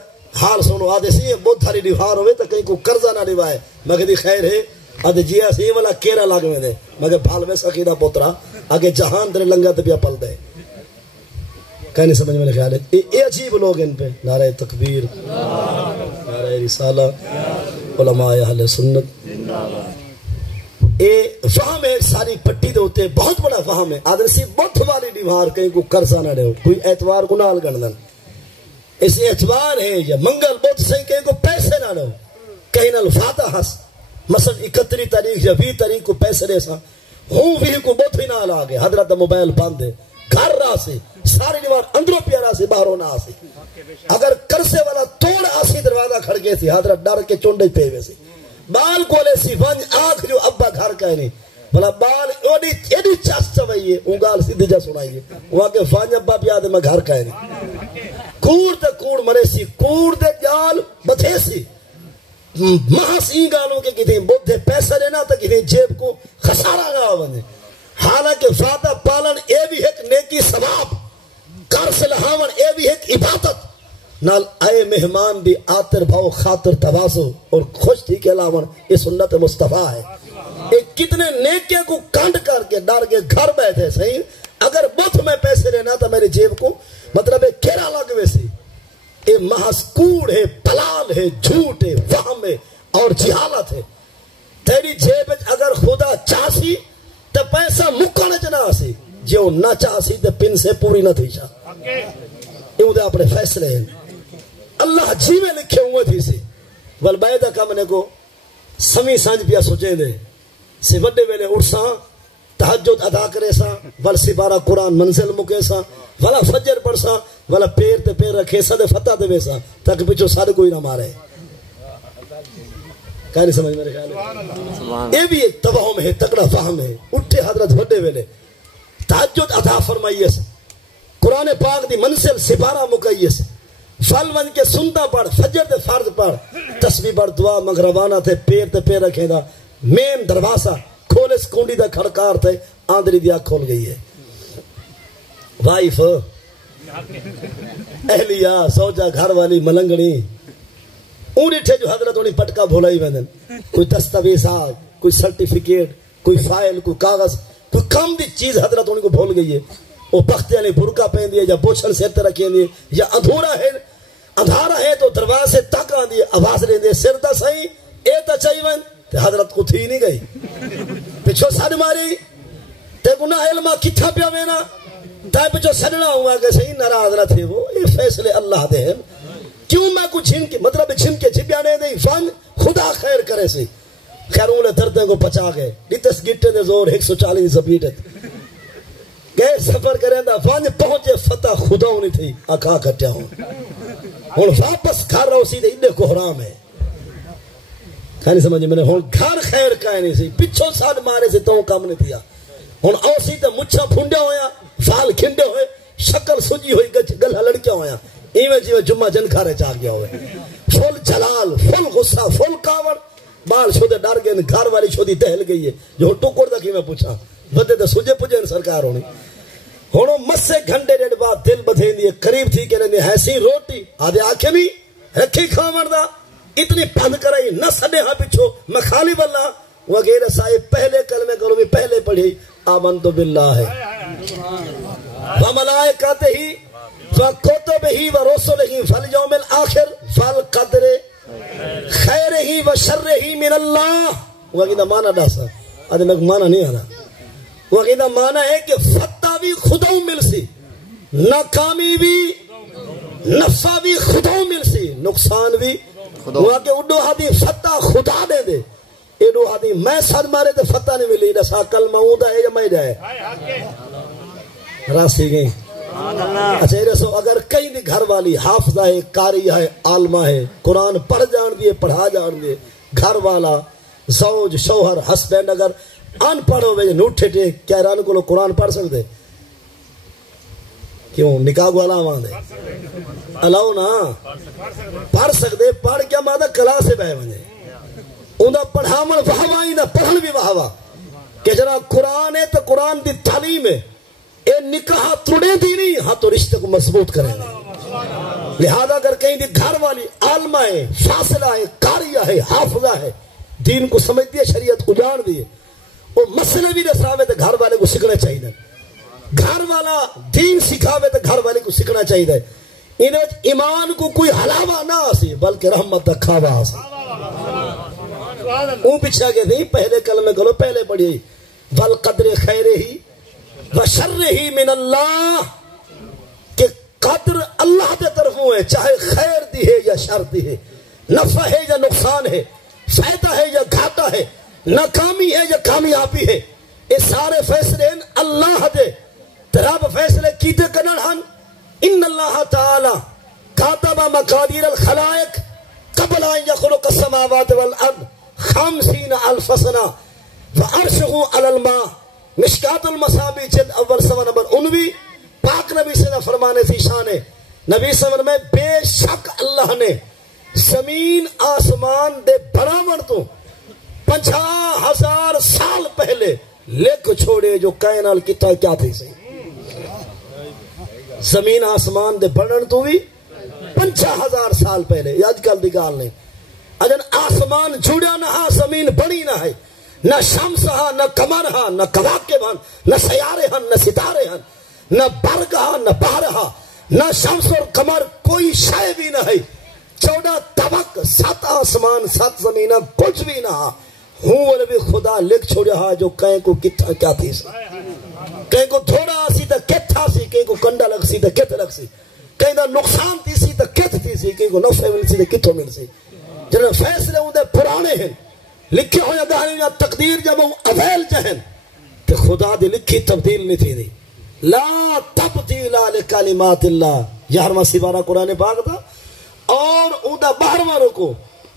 حال سنو آدھے سی بہت ہاری دیوار ہوئے تو کہیں کو قرضہ نہ دیوائے مگر دی خیر ہے آدھے جیا سی والا کیرا لاگ میں دے مگر بھال ویسا قیدہ پوترا آگے جہان در لنگا تو بیا پل دے. کہنے سمجھ میں خیال ہے یہ عجیب لوگ ان پہ نعرہ تکبیر نعرہ رسالہ علماء اہل سنت. یہ فہم ہے ساری پٹی دے ہوتے بہت بڑا فہم ہے. آدھر سی بہت والی دیوار کہیں کو قرضہ نہ دے کوئی اعتبار کو نال گندن اس اعتبار ہے یا منگل بہت صحیح کہیں کو پیسے نہ دو کہیں نال فاتح ہس مثلا 31 تاریخ یا 20 تاریخ کو پیسے دے سا ہوں بھی کو بہت ہی نال آگے حضرت موبائل بند ہے گھر رہا سے ساری دیوار اندروں پیارا سے باہروں نہ آسی اگر کرسے والا توڑ آسی دروازہ کھڑ گئے سی حضرت ڈر کے چونڈے پہ ہوئے سی بال کولے سی ونج آنکھ جو ابا گھر کا نہیں بلا بال ایڈی چاس چوائیے انگال سیدھی جا سنائیے وہاں کے ونج ابا پیا دے میں گھر کا نہیں کوڑ دے کوڑ مرے سی کوڑ دے جال بتھے سی محس این گالوں کے کتیں بدھے پیسہ لینا تا کتیں جیب کو خسارہ نہ آوانے. حالانکہ فاتح پالن اے بھی ایک نیکی ثواب کرس لہاون اے بھی ایک عبادت نال آئے مہمان بھی آتر بھاؤ خاطر توازو اور خوش تھی کے علاوہ یہ سنت مصطفیٰ ہے. ایک کتنے نیکے کو کانڈ کر کے ڈار کے گھر بیٹھے صحیح اگر بہت میں پیسے لینا تھا میرے جیب کو مطلب ہے کیرا لگوے سی یہ محض کوڑ ہے پلال ہے جھوٹ ہے وہم ہے اور جہالت ہے. تیری جیب اگر خدا چاسی تو پیسہ مکانے چنا سی جو نہ چاسی تو پن سے پوری نہ تھی چاہ یہ دے اپنے فیصلے ہیں اللہ جیوے لکھے ہوئے تھی سی والبائدہ کا منے کو سمی سانج پیا سوچیں دے سی وڈے ویلے اٹھساں تحجد ادا کرے ساں ول سپارہ قرآن منزل مکے ساں والا فجر پڑھ ساں والا پیر تے پیر رکھے سا دے فتح دے ویسا تاکہ پچھو سارے کوئی نہ مارے. کہا نہیں سمجھ میرے خیال ہے یہ بھی ایک توہم ہے تکڑا فہم ہے. اٹھے حضرت وڈے ویلے تہجد عطا فرمائیے سے قرآن پاک دی منزل سپارہ مکئیے سے فل ون کے سنتا پڑھ فجر دے فرض پڑھ تسبیح پڑھ دعا مغربانہ تھے پیر رکھے دا مین دروازہ کھولے اس کنڈی دا کھڑکار تھے آندری دیا کھول گئی ہے وائف اہلیہ سوجا گھر والی ملنگنی اونی ٹھے جو حضرت انہیں پٹکا بھولا ہی ویندن کوئی دستاویزات کوئی سرٹیفکیٹ کوئی فائل کوئی کاغذ کوئی کام دی چیز حضرت انہیں کو بھول گئی ہے وہ پختیاں نے برکا پہن دیئے یا بوچھن سے اتر رکھیں دیئے یا ادھارا ہے تو دروازے تک آن دیئے آواز لیں دیئے سر تا سہی اے تا چاہی ون تے حضرت کو تھی نہیں گئی پچھو سڑ ماری تے گناہ علمہ کتھا پیا وینا تائے پچھو سڑنا ہوا کہ صحیح ناراض نہ تھے وہ یہ فیصلے اللہ دے ہیں کیوں میں کو چھن کے مطلب چھن کے چھپیانے دیں فن خدا خیر کرے سی خیروں نے دردیں کو پچا گئے لیتس گٹے دے زور 140 زبیٹے گئے سفر کریں دا فن پہنچے فتح خدا ہونی تھی آکھا کٹیا ہوں ہون واپس گھر رہو سی دے انہیں کو حرام ہے کھانی سمجھے میں نے ہون گھر خیر کائے نہیں سی پچھو ساتھ مارے سے تو کام نہیں تھیا ہون اوسی تے مچھا پھنڈے ہویا فال کھنڈے ہوئے شکل سجی ہوئی گلہ لڑکیا ہویا ایویں جیویں جمعہ جن کھارے چاہ گیا ہوئے فل جلال فل غصہ فل کاوڑ بال شودے ڈر گئے گھر والی شودی دہل گئی ہے جو ٹکڑ دا کی میں پوچھا بدے دا سجے پجے سرکار ہونی ہونو مسے گھنٹے ڈیڑھ بعد دل بدھین دیئے قریب تھی کہ لیں ایسی روٹی آدھے آنکھیں بھی رکھی کھامر دا اتنی پند کرائی نہ سڑے ہاں پچھو میں خالی واللہ وغیرہ سائے پہلے کلمے کرو بھی پہلے پڑھی آمنتو باللہ ہے وملائکاتہ ہی فَكُتُبِهِ وَرُسُلِهِ فَالْيَوْمِ الْآخِرِ فَالْقَدْرِ خَيْرِهِ وَشَرِّهِ مِنَ اللَّهِ وغیرہ معنی ڈاسا آدھے میں معنی نہیں آنا وغیرہ معنی ہے کہ فتح بھی خدا مل سی ناکامی بھی نفع بھی خدا مل سی نقصان بھی وہاں کہ اڈو حدی فتح خدا دے دے ایڈو حدی میں ساتھ مارے تو فتح نہیں ملی دسا کلمہ اوندا ہے یا میں جائے راسی گئی اچھا یہ رسو اگر کئی دی گھر والی حافظہ ہے قاری ہے عالمہ ہے قرآن پڑھ جان دیے پڑھا جان دیے گھر والا زوج شوہر ہسبینڈ اگر ان پڑھو بے نوٹھے ٹے کیا ران کو لوگ قرآن پڑھ سکتے کیوں نکاح والا آمان دے الاؤ نا پڑھ سکتے پڑھ کیا مادہ کلا سے بے بنے انہا پڑھامن وہوائی نہ پڑھن بھی وہوا کہ جناب قرآن ہے تو قرآن دی تعلیم ہے اے نکاح تھوڑے دی نہیں ہاں تو رشتے کو مضبوط کریں گے لہذا اگر کہیں دی گھر والی عالمہ ہے فاصلہ ہے قاریہ ہے حافظہ ہے دین کو سمجھ دیے شریعت کو جان دیے وہ مسئلے بھی رساوے تو گھر والے کو سکھنا چاہیے گھر والا دین سکھاوے تو گھر والے کو سکھنا چاہیے انہیں ایمان کو کوئی حلاوہ نہ آسی بلکہ رحمت دکھاوا آسی اون پچھا کے نہیں پہلے کلمے کرو پہلے پڑھی والقدر خیر ہی وشر ہی من اللہ کہ قدر اللہ دے طرفوں ہے چاہے خیر دی ہے یا شر دی ہے نفع ہے یا نقصان ہے فائدہ ہے یا گھاٹا ہے ناکامی ہے یا کامیابی ہے یہ سارے فیصلے اللہ دے رب فیصلے کیتے کنن ہن ان اللہ تعالی کاتب مقادیر الخلائق قبل ان یخلق السماوات والارض 50,000 سنہ وعرشہ علی الماء مشکات المصابی جلد اول سوا نمبر 19 پاک نبی سے فرمانے تھی شان ہے نبی سمر میں بے شک اللہ نے زمین آسمان دے برابر تو 50,000 سال پہلے لکھ چھوڑے جو کائنات کتا کیا تھی سی زمین آسمان دے بڑھن تو بھی 50,000 سال پہلے یہ آج کل دی گال نہیں اجن آسمان جڑیا نہ ہاں زمین بڑی نہ ہے نہ شمس ہاں نہ قمر ہاں نہ کواکب ہاں نہ سیارے ہاں نہ ستارے ہاں نہ برگ ہاں نہ بہر ہاں نہ شمس اور قمر کوئی شے بھی نہ ہے 14 طبق 7 آسمان 7 زمینہ کچھ بھی نہ ہاں ہوں بھی خدا لکھ چھوڑیا ہاں جو کہیں کو کتا کیا تھی سی کہیں کو دھوڑا سی تا کت تھا سی کہیں کو کنڈا لگ سی تا کت لگ سی کہیں دا نقصان تھی سی تا کت تھی سی کہیں کو نفع مل سی تا کتوں مل سی جنہاں فیصلے ہوں دے پرانے ہیں لکھے ہویا دہانی یا تقدیر جب ہوں اویل جہن کہ خدا دی لکھی تبدیل نہیں تھی دی لا تبدیل لکلمات اللہ 11واں سپارہ قرآن پاک تھا اور اوندا 12واں رکو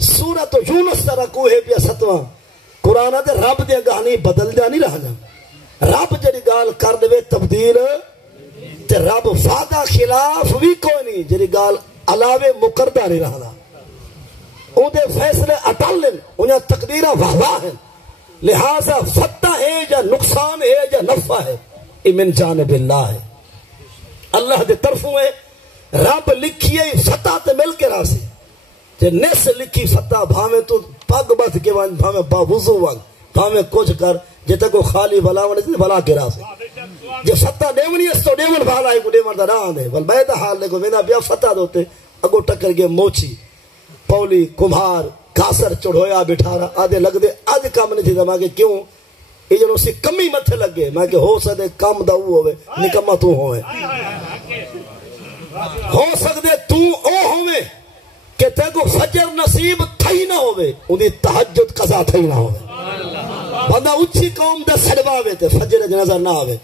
سورۃ یونس دا رکو ہے پیا 7واں قرآن دے رب دے گانی بدل جا نہیں رہا جا رب جڑی گال کر دے تبدیل تے رب وعدہ خلاف بھی کوئی نہیں، جڑی گال علاوے مقردہ نہیں رہنا، اون دے فیصلے اٹل ہیں، انہاں تقدیرہ واہ ہیں، لہذا فتح ہے یا نقصان ہے یا نفع ہے یہ من جانب اللہ ہے، اللہ دے طرفوں ہے۔ رب لکھیے فتح تے مل کے راسی جے نس لکھی فتح بھاویں تو پگ بس کے وان بھاویں باوضو وان بھاویں کچھ کر جے تک خالی بلا ون بلا کے راسی جے فتح دیونی اس تو دیون بھالا ہے کو دیون دا نہ دے بل بیت حال لے کو وینا بیا فتح دوتے اگو ٹکر گئے موچی پولی کمہار کاسر چڑھویا بٹھارا آدھے لگ دے آدھے کام نہیں تھی دا کہ کیوں یہ جنہوں سی کمی متھے لگ گئے میں کہ ہو سکتے کام دا ہوئے نکمہ تو ہوئے ہو سکتے تو او ہوئے کہ تے کو فجر نصیب تھئی نہ ہوئے انہیں تحجد قضا تھئی نہ ہوئے بندہ اچھی قوم دا سڑواوے تے فجر نظر نہ آوے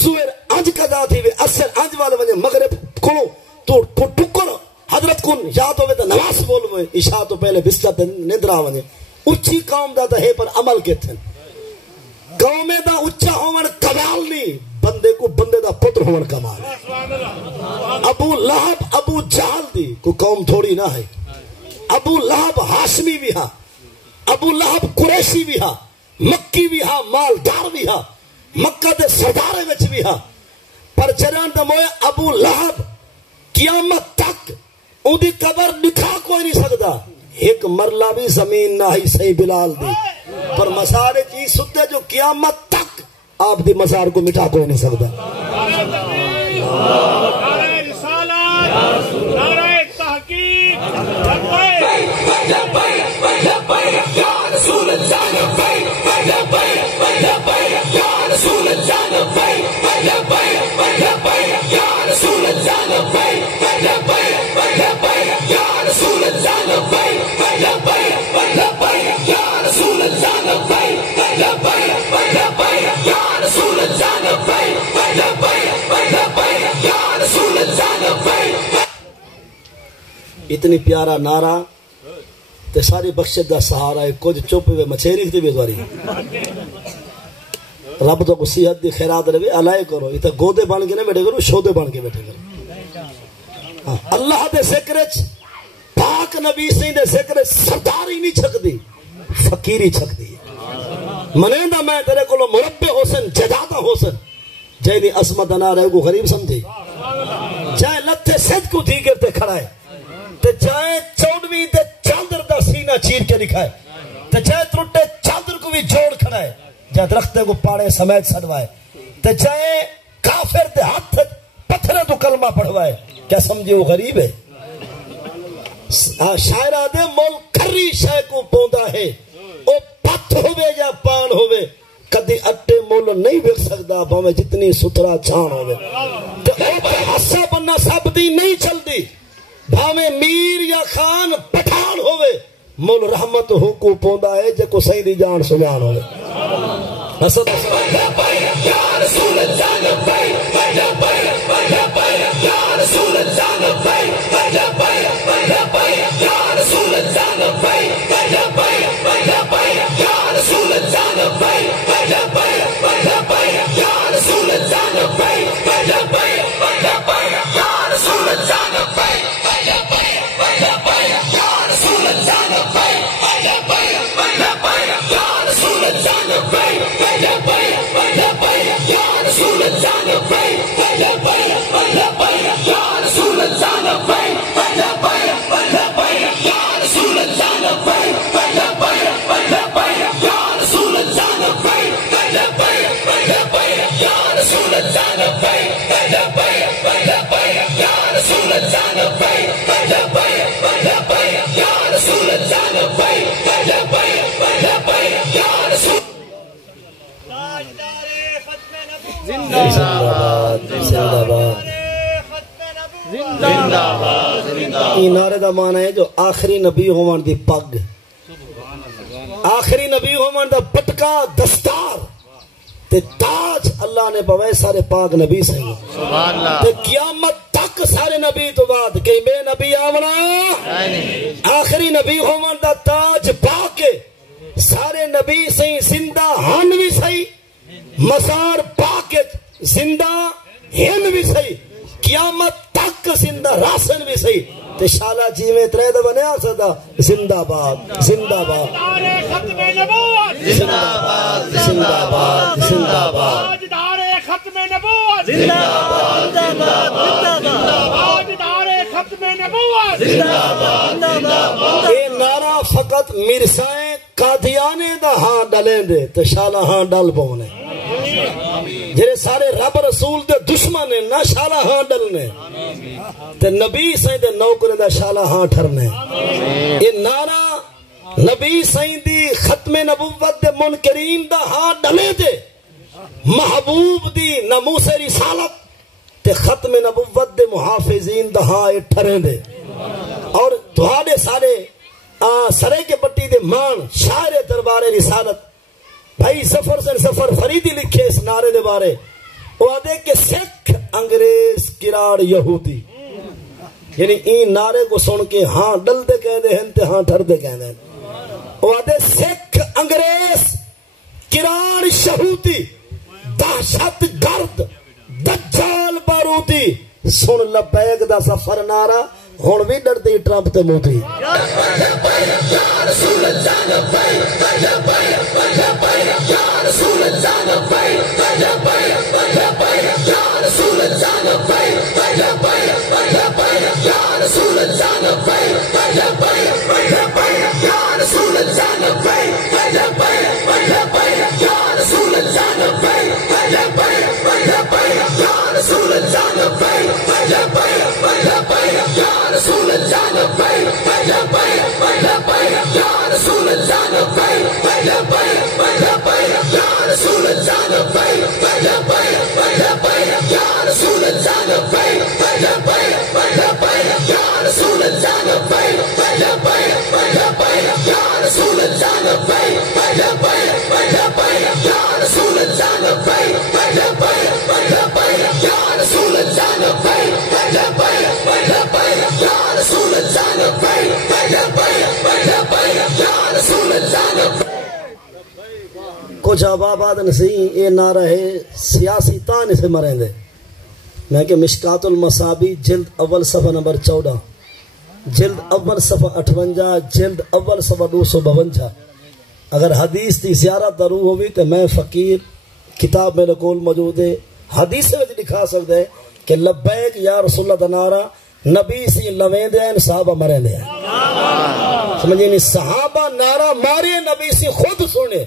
سویر انج قضا تھی وے اثر انج والے وجہ مغرب کھلو تو ٹکر حضرت کن یاد ہوئے تا نواز بول ہوئے عشاء تو پہلے بسکت ندرہ وجہ اچھی قوم دا تا ہے پر عمل کے تھن قوم دا اچھا ہومن کمال نہیں بندے کو بندے دا پتر ہومن کمال ابو لہب ابو جہل دی کو قوم تھوڑی نہ ہے ابو لہب ہاشمی بھی ہاں ابو لہب قریشی بھی ہاں مکی بھی ہاں مالدار بھی ہاں مکہ دے سردارے وچ بھی ہاں پر جنان دا موئے ابو لہب قیامت تک ان دی قبر دکھا کوئی نہیں سکتا ایک مرلہ بھی زمین نہ ہی صحیح بلال دی پر مسار چیز ستے جو قیامت تک آپ دی مزار کو مٹا کوئی نہیں سکتا نعرہ رسالت نعرہ تحقیق یا رسول اللہ یا رسول اللہ یا رسول اللہ اتنی پیارا نعرہ تے ساری بخشت دا سہارا ہے کچھ چپ ہوئے مچھیری تھی بیدواری رب تو صحت دی خیرات رہے علائے کرو یہ گودے بن کے نہ بیٹھے کرو شودے بن کے بیٹھے کرو اللہ دے ذکر پاک نبی سے دے ذکر سرداری نہیں چھک دی فقیری چھک دی منیندہ میں تیرے کو مربع حسن جدادہ حسن جائے دی عظمت نہ رہے کو غریب سمجھے جائے لتھے سج کو دی کرتے کھڑا ہے تے جائے چوڑوی تے چاندر دا سینہ چیر کے دکھائے تے جائے ترٹے چاندر کو بھی جوڑ کھڑا ہے جائے درختے کو پاڑے سمیت سڑوائے تے جائے کافر دے ہاتھ پتھرے تو کلمہ پڑھوائے کیا سمجھے وہ غریب ہے شاعرہ دے مول کھری شے کو پوندا ہے او پتھ ہوئے یا پان ہوئے کدی اٹے مول نہیں بک سکتا باویں جتنی سترا چھان ہوئے تے او پہ حصہ بننا سب دی نہیں چل دی بھاویں میر یا خان پٹھان ہوئے مول رحمت ہو کو پوندا ہے جے کو صحیح دی جان سجان ہوئے حسد یا رسول اللہ یا رسول اللہ نعرے دا معنی ہے جو آخری نبی ہومان دی پگ آخری نبی ہومان دا پٹکا دستار تے تاج اللہ نے پوائے سارے پاک نبی سے تے قیامت تک سارے نبی تو بعد کہ میں نبی آمنا آخری نبی ہومان دا تاج پاک سارے نبی سے زندہ ہن بھی صحیح مزار پاک زندہ ہن بھی صحیح قیامت تک زندہ راسن بھی صحیح تے شالا جی میں ترے دفعہ نہیں آ سکتا زندہ باد زندہ باد ختم نبوت زندہ باد زندہ باد زندہ باد ختم نبوت زندہ باد زندہ باد ختم نبوت اے نعرہ فقط مرزائیں قادیانے دا ہاں ڈلیں دے تے شالا ہاں ڈل پونے جڑے سارے رب رسول دے دشمن ہیں نہ شالا ہاں ڈلنے تے نبی سائیں دے نوکر دا شالا ہاں ٹھرنے اے نعرہ نبی سائیں دی ختم نبوت دے منکرین دا ہاں ڈلیں دے محبوب دی ناموس رسالت تے ختم نبوت دے محافظین دا ہاں ٹھریں دے اور تہاڈے سارے سرے کے پٹی دے مان شاعر دربار رسالت بھائی سفر سے سفر فریدی لکھے اس نعرے دے بارے وہ آدھے کہ سکھ انگریز کراڑ یہودی یعنی این نعرے کو سن کے ہاں ڈل دے کہہ دے ہیں تے ہاں ٹھر دے کہہ دے وہ آدھے سکھ انگریز کراڑ یہودی دہشت گرد دجال بارودی سن لبیک دا سفر نعرہ ہون بھی ڈرتے ہی ٹرمپ تے موتی کچھ آباد نسی یہ نہ رہے سیاسی تان اسے مریں دے میں کہ مشکات المصابی جلد اول صفحہ نمبر 14 جلد اول صفحہ 58 جلد اول صفحہ 252 اگر حدیث دی زیارت درو ہوئی تو میں فقیر کتاب میں نقول موجود ہے حدیث میں دکھا سکتا ہے کہ لبیک یا رسول اللہ نعرہ نبی سی لویں دے ہیں صحابہ مریں دے ہیں سمجھیں نہیں صحابہ نعرہ مارے نبی سی خود سنے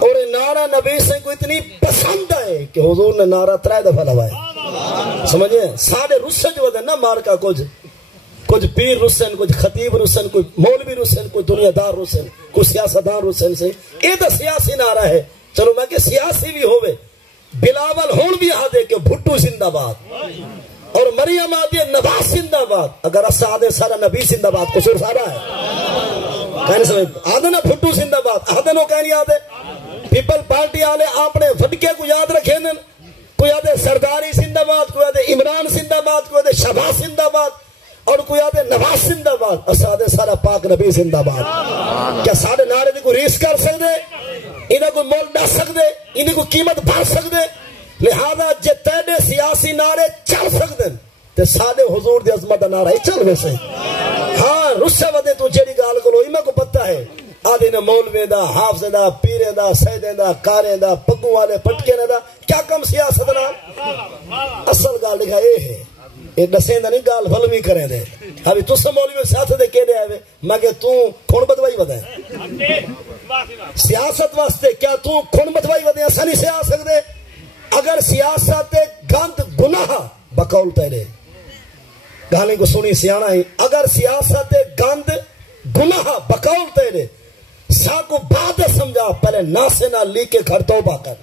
اور نعرہ نبی سے کو اتنی پسند ہے کہ حضور نے نعرہ 3 دفعہ لوائے سمجھے سارے رسن جو ہے نا مار کا کچھ پیر رسن کچھ خطیب رسن کوئی مولوی رسن کوئی دنیا دار رسن کوئی سیاستدان رسن سے یہ تو سیاسی نعرہ ہے چلو میں کہ سیاسی بھی ہوئے بلاول ہون بھی آ دے کہ بھٹو زندہ باد اور مریم آدھی نواز زندہ باد اگر اسا آدھے سارا نبی زندہ باد قصور سارا ہے کہنے سمجھے آدھے نا بھٹو زندہ باد آدھے نو کہنی آدھے پیپل پارٹی آلے اپنے وڈکے کو یاد رکھے دن کوئی آدھے سرداری زندہ باد کوئی آدھے عمران زندہ باد کوئی آدھے شہباز زندہ باد اور کوئی آدھے نواز زندہ باد اسا آدھے سارا پاک نبی زندہ باد کیا سارے نعرے دی کو ریس کر سکتے انہیں کو مول ڈا سکتے انہیں کو قیمت بھر سکتے لہذا جے تیڑے سیاسی نعرے چل سکتے تے سادے حضور دی عظمت نعرہ ہی چل ویسے ہاں رسے ودے تو جیڑی گال کو لو میں کو پتہ ہے آدھے نے مولوے دا حافظ دا پیرے دا سیدے دا کارے دا پگوں والے پٹکے دا کیا کم سیاست نا اصل گال لکھا یہ ہے یہ دسیں دا نہیں گال فلمی کریں دے ابھی تو سا مولوے سیاست دے کے دے آئے میں کہ تو کھون بدوائی بدائیں سیاست واسطے کیا تو کھون بدوائی بدائیں آسانی سے آ سکتے اگر سیاست گند گناہ بقول تیرے گالیں کو سنی سیانا ہی اگر سیاست گند گناہ بقول تیرے ساکو بعد سمجھا پہلے ناسے نہ لی کے گھر توبہ کر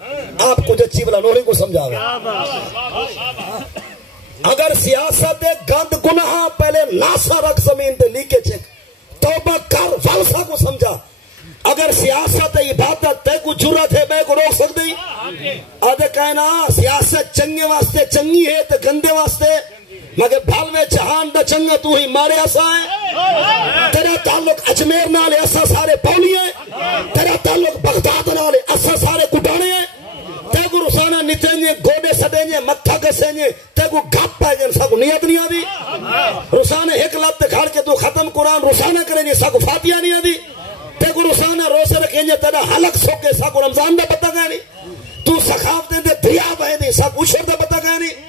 آپ کو جچی بلا نوری کو سمجھا گا اگر سیاست گند گناہ پہلے ناسا رکھ زمین تے لی کے چک توبہ کر فلسہ کو سمجھا اگر سیاست عبادت تے کو جرت ہے میں کو روک سکتی آدھے کہنا سیاست چنگے واسطے چنگی ہے تے گندے واسطے مگر بھالوے جہان دا چنگا تو ہی مارے ایسا ہے تیرا تعلق اجمیر نالے ایسا سارے پولی ہیں تیرا تعلق بغداد نالے ایسا سارے کٹانے ہیں تے کو ونجے تے کو گپ پائے جن سا کو نیت نہیں آدی روزانہ ایک لفظ کھاڑ کے تو ختم قرآن روزانہ کریں جے سا کو فاتحہ نہیں آدی تے کو روزانہ روزے رکھیں جے تیرا حلق سوکے سا کو رمضان دا پتہ گیا نہیں تو سخاف دیں دے دریا بہیں دے سا کو عشر دا پتہ گیا نہیں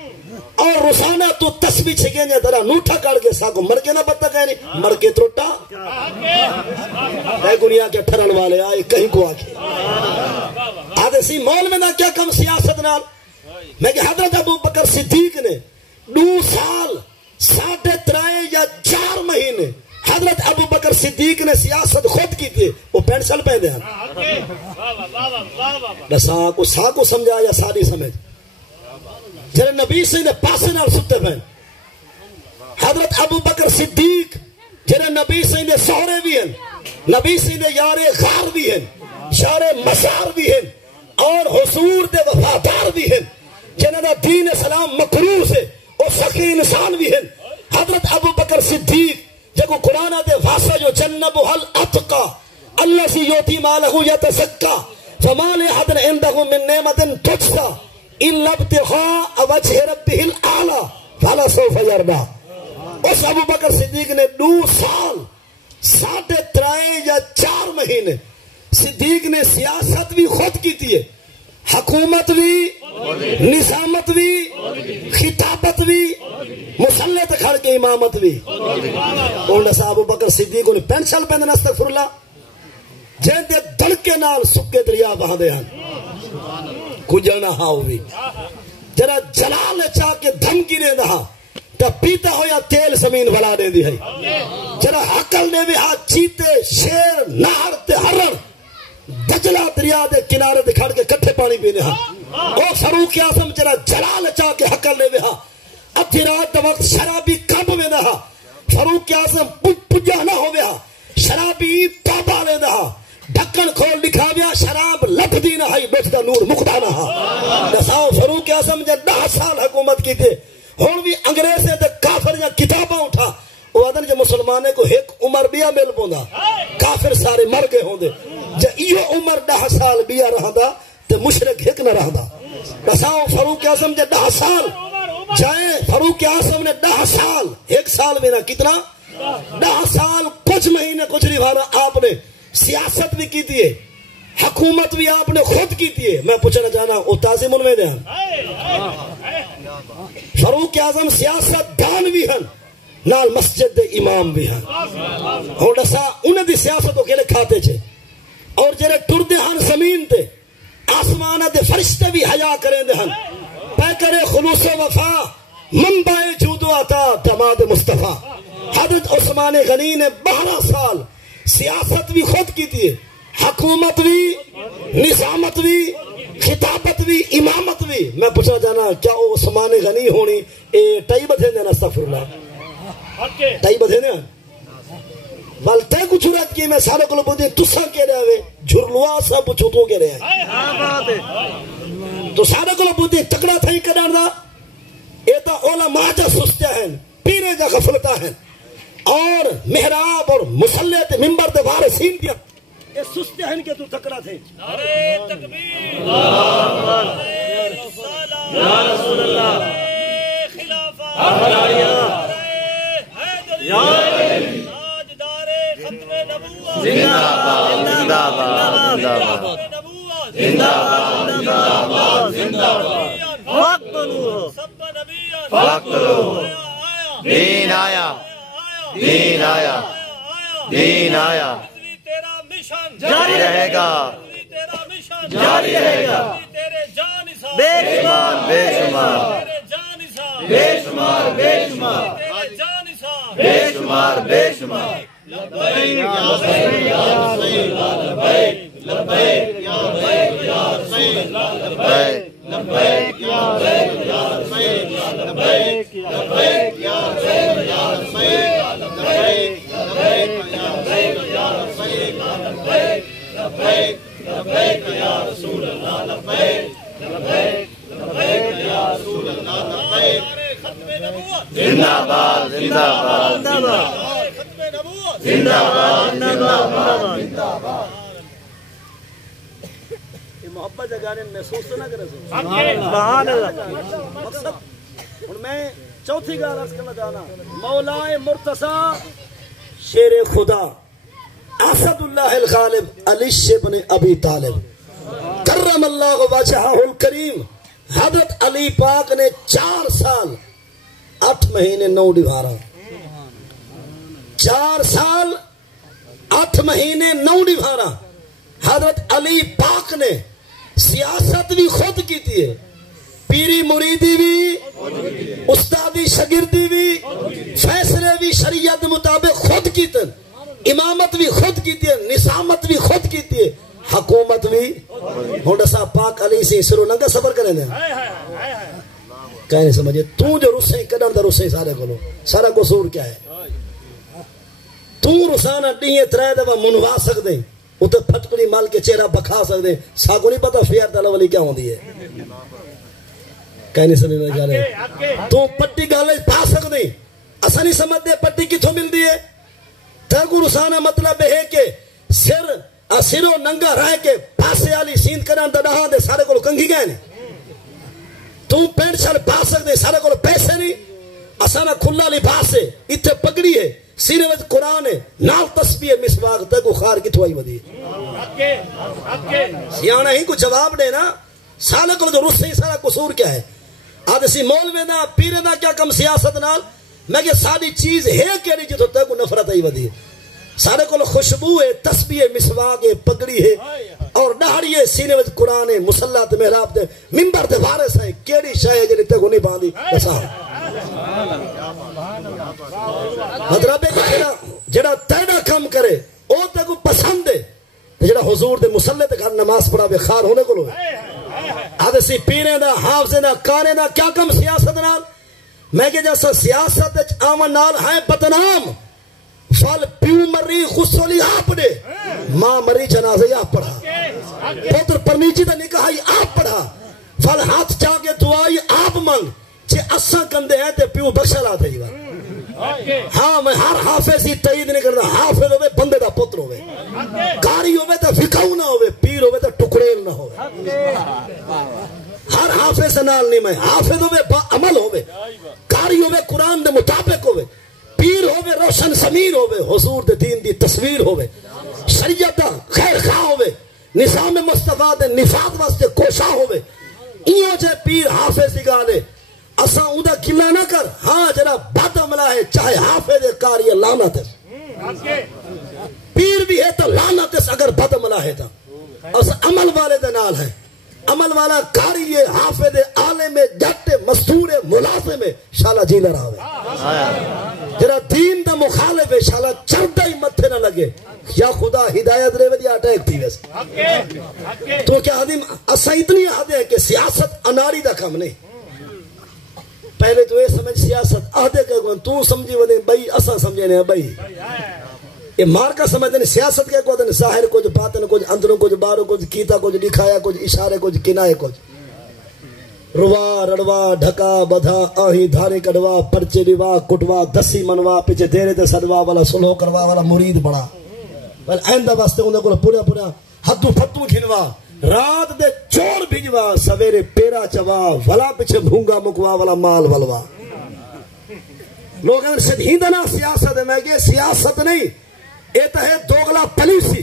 اور روزانہ تو تسبیح چھکیں جے تیرا نوٹھا کاڑ کے سا کو مر کے نہ پتہ گیا نہیں مر کے تروٹا اے دنیا کے ٹھرن والے آئے کہیں کو آکے آدھے سی مول میں نہ کیا کم سیاست نال میں کہ حضرت ابو بکر صدیق نے 2 سال 3.5 یا 4 مہینے حضرت ابو بکر صدیق نے سیاست خود کی تھی وہ پینسل پہ دے ہیں سا کو سمجھا یا ساری سمجھ جنہیں نبی سے نے پاسے نال ستے پہن حضرت ابو بکر صدیق جنہیں نبی سے نے سہرے بھی ہیں نبی سے نے یار غار بھی ہیں شار مسار بھی ہیں اور حضور دے وفادار بھی ہیں جنہاں دین اسلام مکروہ سے اور سخی انسان بھی ہیں حضرت ابو بکر صدیق جگو قرآن دے واسا جو جنبو حل اتقا اللہ سی یوتی مالہو یتزکا فما لحد عندہو من نعمت تجزا الا ابتغاء وجہ ربہ الاعلی فلا سوف یرضا اس ابو بکر صدیق نے 2 سال 3.5 یا 4 مہینے صدیق نے سیاست بھی خود کی تھی حکومت بھی نظامت بھی خطابت بھی مسلط کھڑ کے امامت بھی انہوں نے ابو بکر صدیق نے پینشل پہننا استغفر اللہ جن دے دڑکے نال سکے دریا بہاں دے ہیں کجلنا ہاؤ بھی جرا جلال چاہ کے دھمکی دے دہا تا پیتا ہو یا تیل زمین بلا دے دی ہے جرا حقل دے بھی ہاتھ چیتے شیر نہر تے ہرن دجلہ دریا دے کنارے دکھاڑ کے کٹھے پانی پینے ہاں او فاروق اعظم جرا جلال چاہ کے حقل دے بھی ہاں ادھی رات وقت شرابی کب میں دہا فاروق اعظم پجا نہ ہو گیا شرابی توبہ لے دہا ڈھکن کھول دکھا گیا شراب لٹ دی نہ ہائی بیٹھ دا نور مقدہ نہ ہا دساؤ فاروق اعظم جب 10 سال حکومت کی تھے ہون بھی انگریزے دے کافر یا کتاباں اٹھا وہ آدھن جو مسلمانے کو ایک عمر بیا مل پوندا کافر سارے مر گئے ہوں دے جب یہ عمر 10 سال بیا رہا دا تو مشرک ایک نہ رہا دا دساؤ فاروق اعظم جب 10 سال جائیں فاروق اعظم نے 10 سال 1 سال میں نہ کتنا 10 سال کچھ مہینے کچھ ریوانا آپ نے سیاست بھی کی تھی حکومت بھی آپ نے خود کی تھی میں پوچھنا چاہنا وہ تازی من میں دے فاروق اعظم سیاست دان بھی ہیں نال مسجد دے امام بھی ہیں اور دسا انہیں دی سیاستوں کے لئے کھاتے چھے اور جرے ٹردے ہن زمین تے آسمانہ دے فرشتے بھی حیاء کریں دے ہن پہ کرے خلوص و وفا منبع جود و عطا دماد مصطفیٰ حضرت عثمان غنی نے 12 سال سیاست بھی خود کی تھی حکومت بھی نظامت بھی خطابت بھی امامت بھی میں پوچھنا چاہنا کیا وہ عثمان غنی ہونی اے ٹائی بدھے دینا استغفر اللہ ٹائی بدھے دینا والتے کو چھرات کی میں سارے کو بودی تسا کہہ رہے ہوئے جھرلوا سا پوچھو تو کہہ رہے ہیں تو سارے کو بودی تکڑا تھا ہی کرنا دا اے تا علماء جا سستے ہیں پیرے جا غفلتا ہیں اور محراب اور مسلح ممبر دے وارثین دیا اے سستے ہیں کہ تو تکڑا تھے نعرہ تکبیر یا رسول اللہ خلافہ یا تاجدار ختم نبوت زندہ باد زندہ باد زندہ باد زندہ باد فاقتلوہ سب نبیان فاقتلوہ دین آیا دین آیا دین آیا تیرا مشن جاری رہے گا تیرا مشن جاری رہے گا تیرے جان نثار بے شمار بے شمار تیرے جان نثار بے شمار بے شمار تیرے جان نثار بے شمار بے شمار لبیک یا رسول اللہ لبیک یا رسول اللہ لبیک یا رسول اللہ لبیک یا رسول اللہ لبیک یا رسول اللہ لبیک یا رسول اللہ لبیک لبیک یا رسول اللہ لبیک ختم نبوت زندہ باد زندہ باد ختم نبوت زندہ باد زندہ باد زندہ باد محبت جگانے محسوس تو نہ کرے سبحان اللہ مقصد اور میں چوتھی گال عرض کرنا چاہنا مولا مرتضی شیر خدا اسد اللہ الغالب علی بن ابی طالب کرم اللہ وجہہ الکریم حضرت علی پاک نے 4 سال 8 مہینے 9 ڈبھارا 4 سال 8 مہینے 9 ڈبھارا حضرت علی پاک نے سیاست بھی خود کی تھی ہے پیری مریدی بھی استادی شگردی بھی فیصلے بھی شریعت مطابق خود کی تھی امامت بھی خود کی تھی نظامت بھی خود کی تھی حکومت بھی ہونڈا صاحب پاک علی سے سرو ننگا صبر کریں دیں کہیں نہیں سمجھے تو جو رسیں کدر دا رسیں سارے کو لو سارا قصور کیا ہے تو رسانہ ڈیئے ترائے دفعہ منوا سک دیں اتنے پھٹکڑی مال کے چہرہ بکھا سک دیں ساکو نہیں پتا فیار تعالیٰ والی کیا ہوندی ہے کہیں نہیں سمجھ میں کیا رہے تو پٹی گالے پا سک دیں اسا نہیں سمجھ دے پٹی کتھوں مل دی ہے تاکو رسانہ مطلب ہے کہ سرو ننگا رہ کے پاسے آلی سیند کران دا ڈہاں دے سارے کو کنگھی گئے نہیں تو پینٹ شر پا سک دے سارے کو پیسے نہیں اسانا کھلا لباس ہے اتھے پگڑی ہے سینے وچ قرآن ہے نال تسبیح مسواق تے کو خار کی تھوائی ودی سیانا ہی کو جواب دے نا سالے کو جو رس سے سارا قصور کیا ہے آدھسی مول میں نا پیرے نا کیا کم سیاست نال میں کہ ساری چیز ہے کیڑی جتو تے کو نفرت ہی ودی سارے کو خوشبو ہے تسبیح مسواق ہے پگڑی ہے اور ڈہڑی ہے سینے وچ قرآن ہے مصلی تے محراب تے منبر تے وارث ہے کیڑی شے جے تے کو نہیں باندھی بسا مطلب ہے کہ جڑا تینا کم کرے او تے کو پسند ہے جڑا حضور دے مصلی تے گھر نماز پڑھا بے خار ہونے کو لو آدھسی پیرے دا حافظے دا کانے دا کیا کم سیاست نال میں کہ جیسا سیاست آمن نال ہیں بدنام فال پیو مری خسولی آپ دے ماں مری جنازے آپ پڑھا پوتر پرمیچی دا نکاحی آپ پڑھا فال ہاتھ چاکے دعائی آپ منگ چھے اساں کندے ہیں تے پیو بخشا لاتے ہی ہاں میں ہر حافظ ہی تئید نہیں کرنا حافظ ہوئے بندے دا پتر ہوئے کاری ہوئے تا فکاو نہ ہوئے پیر ہوئے تا ٹکڑیل نہ ہوئے ہر حافظ نال نہیں میں حافظ ہوئے با عمل ہوئے کاری ہوئے قرآن دے مطابق ہوئے پیر ہوئے روشن سمیر ہوئے حضور دے دین دی تصویر ہوئے شریعت دا خیر خواہ ہوئے نظام مصطفیٰ دے نفاق واسطے کوشاں ہوئے ایوں جے پیر حافظ دی گالے اساں اوندا کلا نہ کر ہاں جڑا بد عملہ ہے چاہے حافظ کاری لعنت ہے پیر بھی ہے تو لعنت ہے اگر بد عملہ ہے تو اس عمل والے دے نال ہے عمل والا کاری ہے حافظ عالم جٹ مستور ملازم ہے شالا جی نہ رہا جڑا دین دا مخالف ہے شالا چردہ ہی متھے نہ لگے یا خدا ہدایت رہے ودی اٹیک تھی ویسے تو کیا حدیم اساں اتنی حد ہے کہ سیاست اناری دا کم نہیں پہلے تو یہ سمجھ سیاست آدھے کہ تو سمجھی ودے بھائی اساں سمجھے نہیں بھائی یہ مار کا سمجھتے ہیں سیاست کے کوئی ظاہر کچھ باطن کچھ اندروں کچھ باروں کچھ کیتا کچھ دکھایا کچھ اشارے کچھ کنائے کچھ روا رڑوا ڈھکا بدھا آہی دھارے کڑوا پرچے لیوا کٹوا دسی منوا پیچھے دیرے تے صدوا والا سلو کروا والا مرید بڑا بل آئندہ واسطے انہیں کو پورا پورا حدو فتو کھنوا رات دے چور بھجوا سویرے پیرا چوا ولا پیچھے بھونگا مکوا والا مال ولوا لوگ اگر شدیدنا سیاست ہے میں کہ سیاست نہیں اے تو ہے دوغلا پلیسی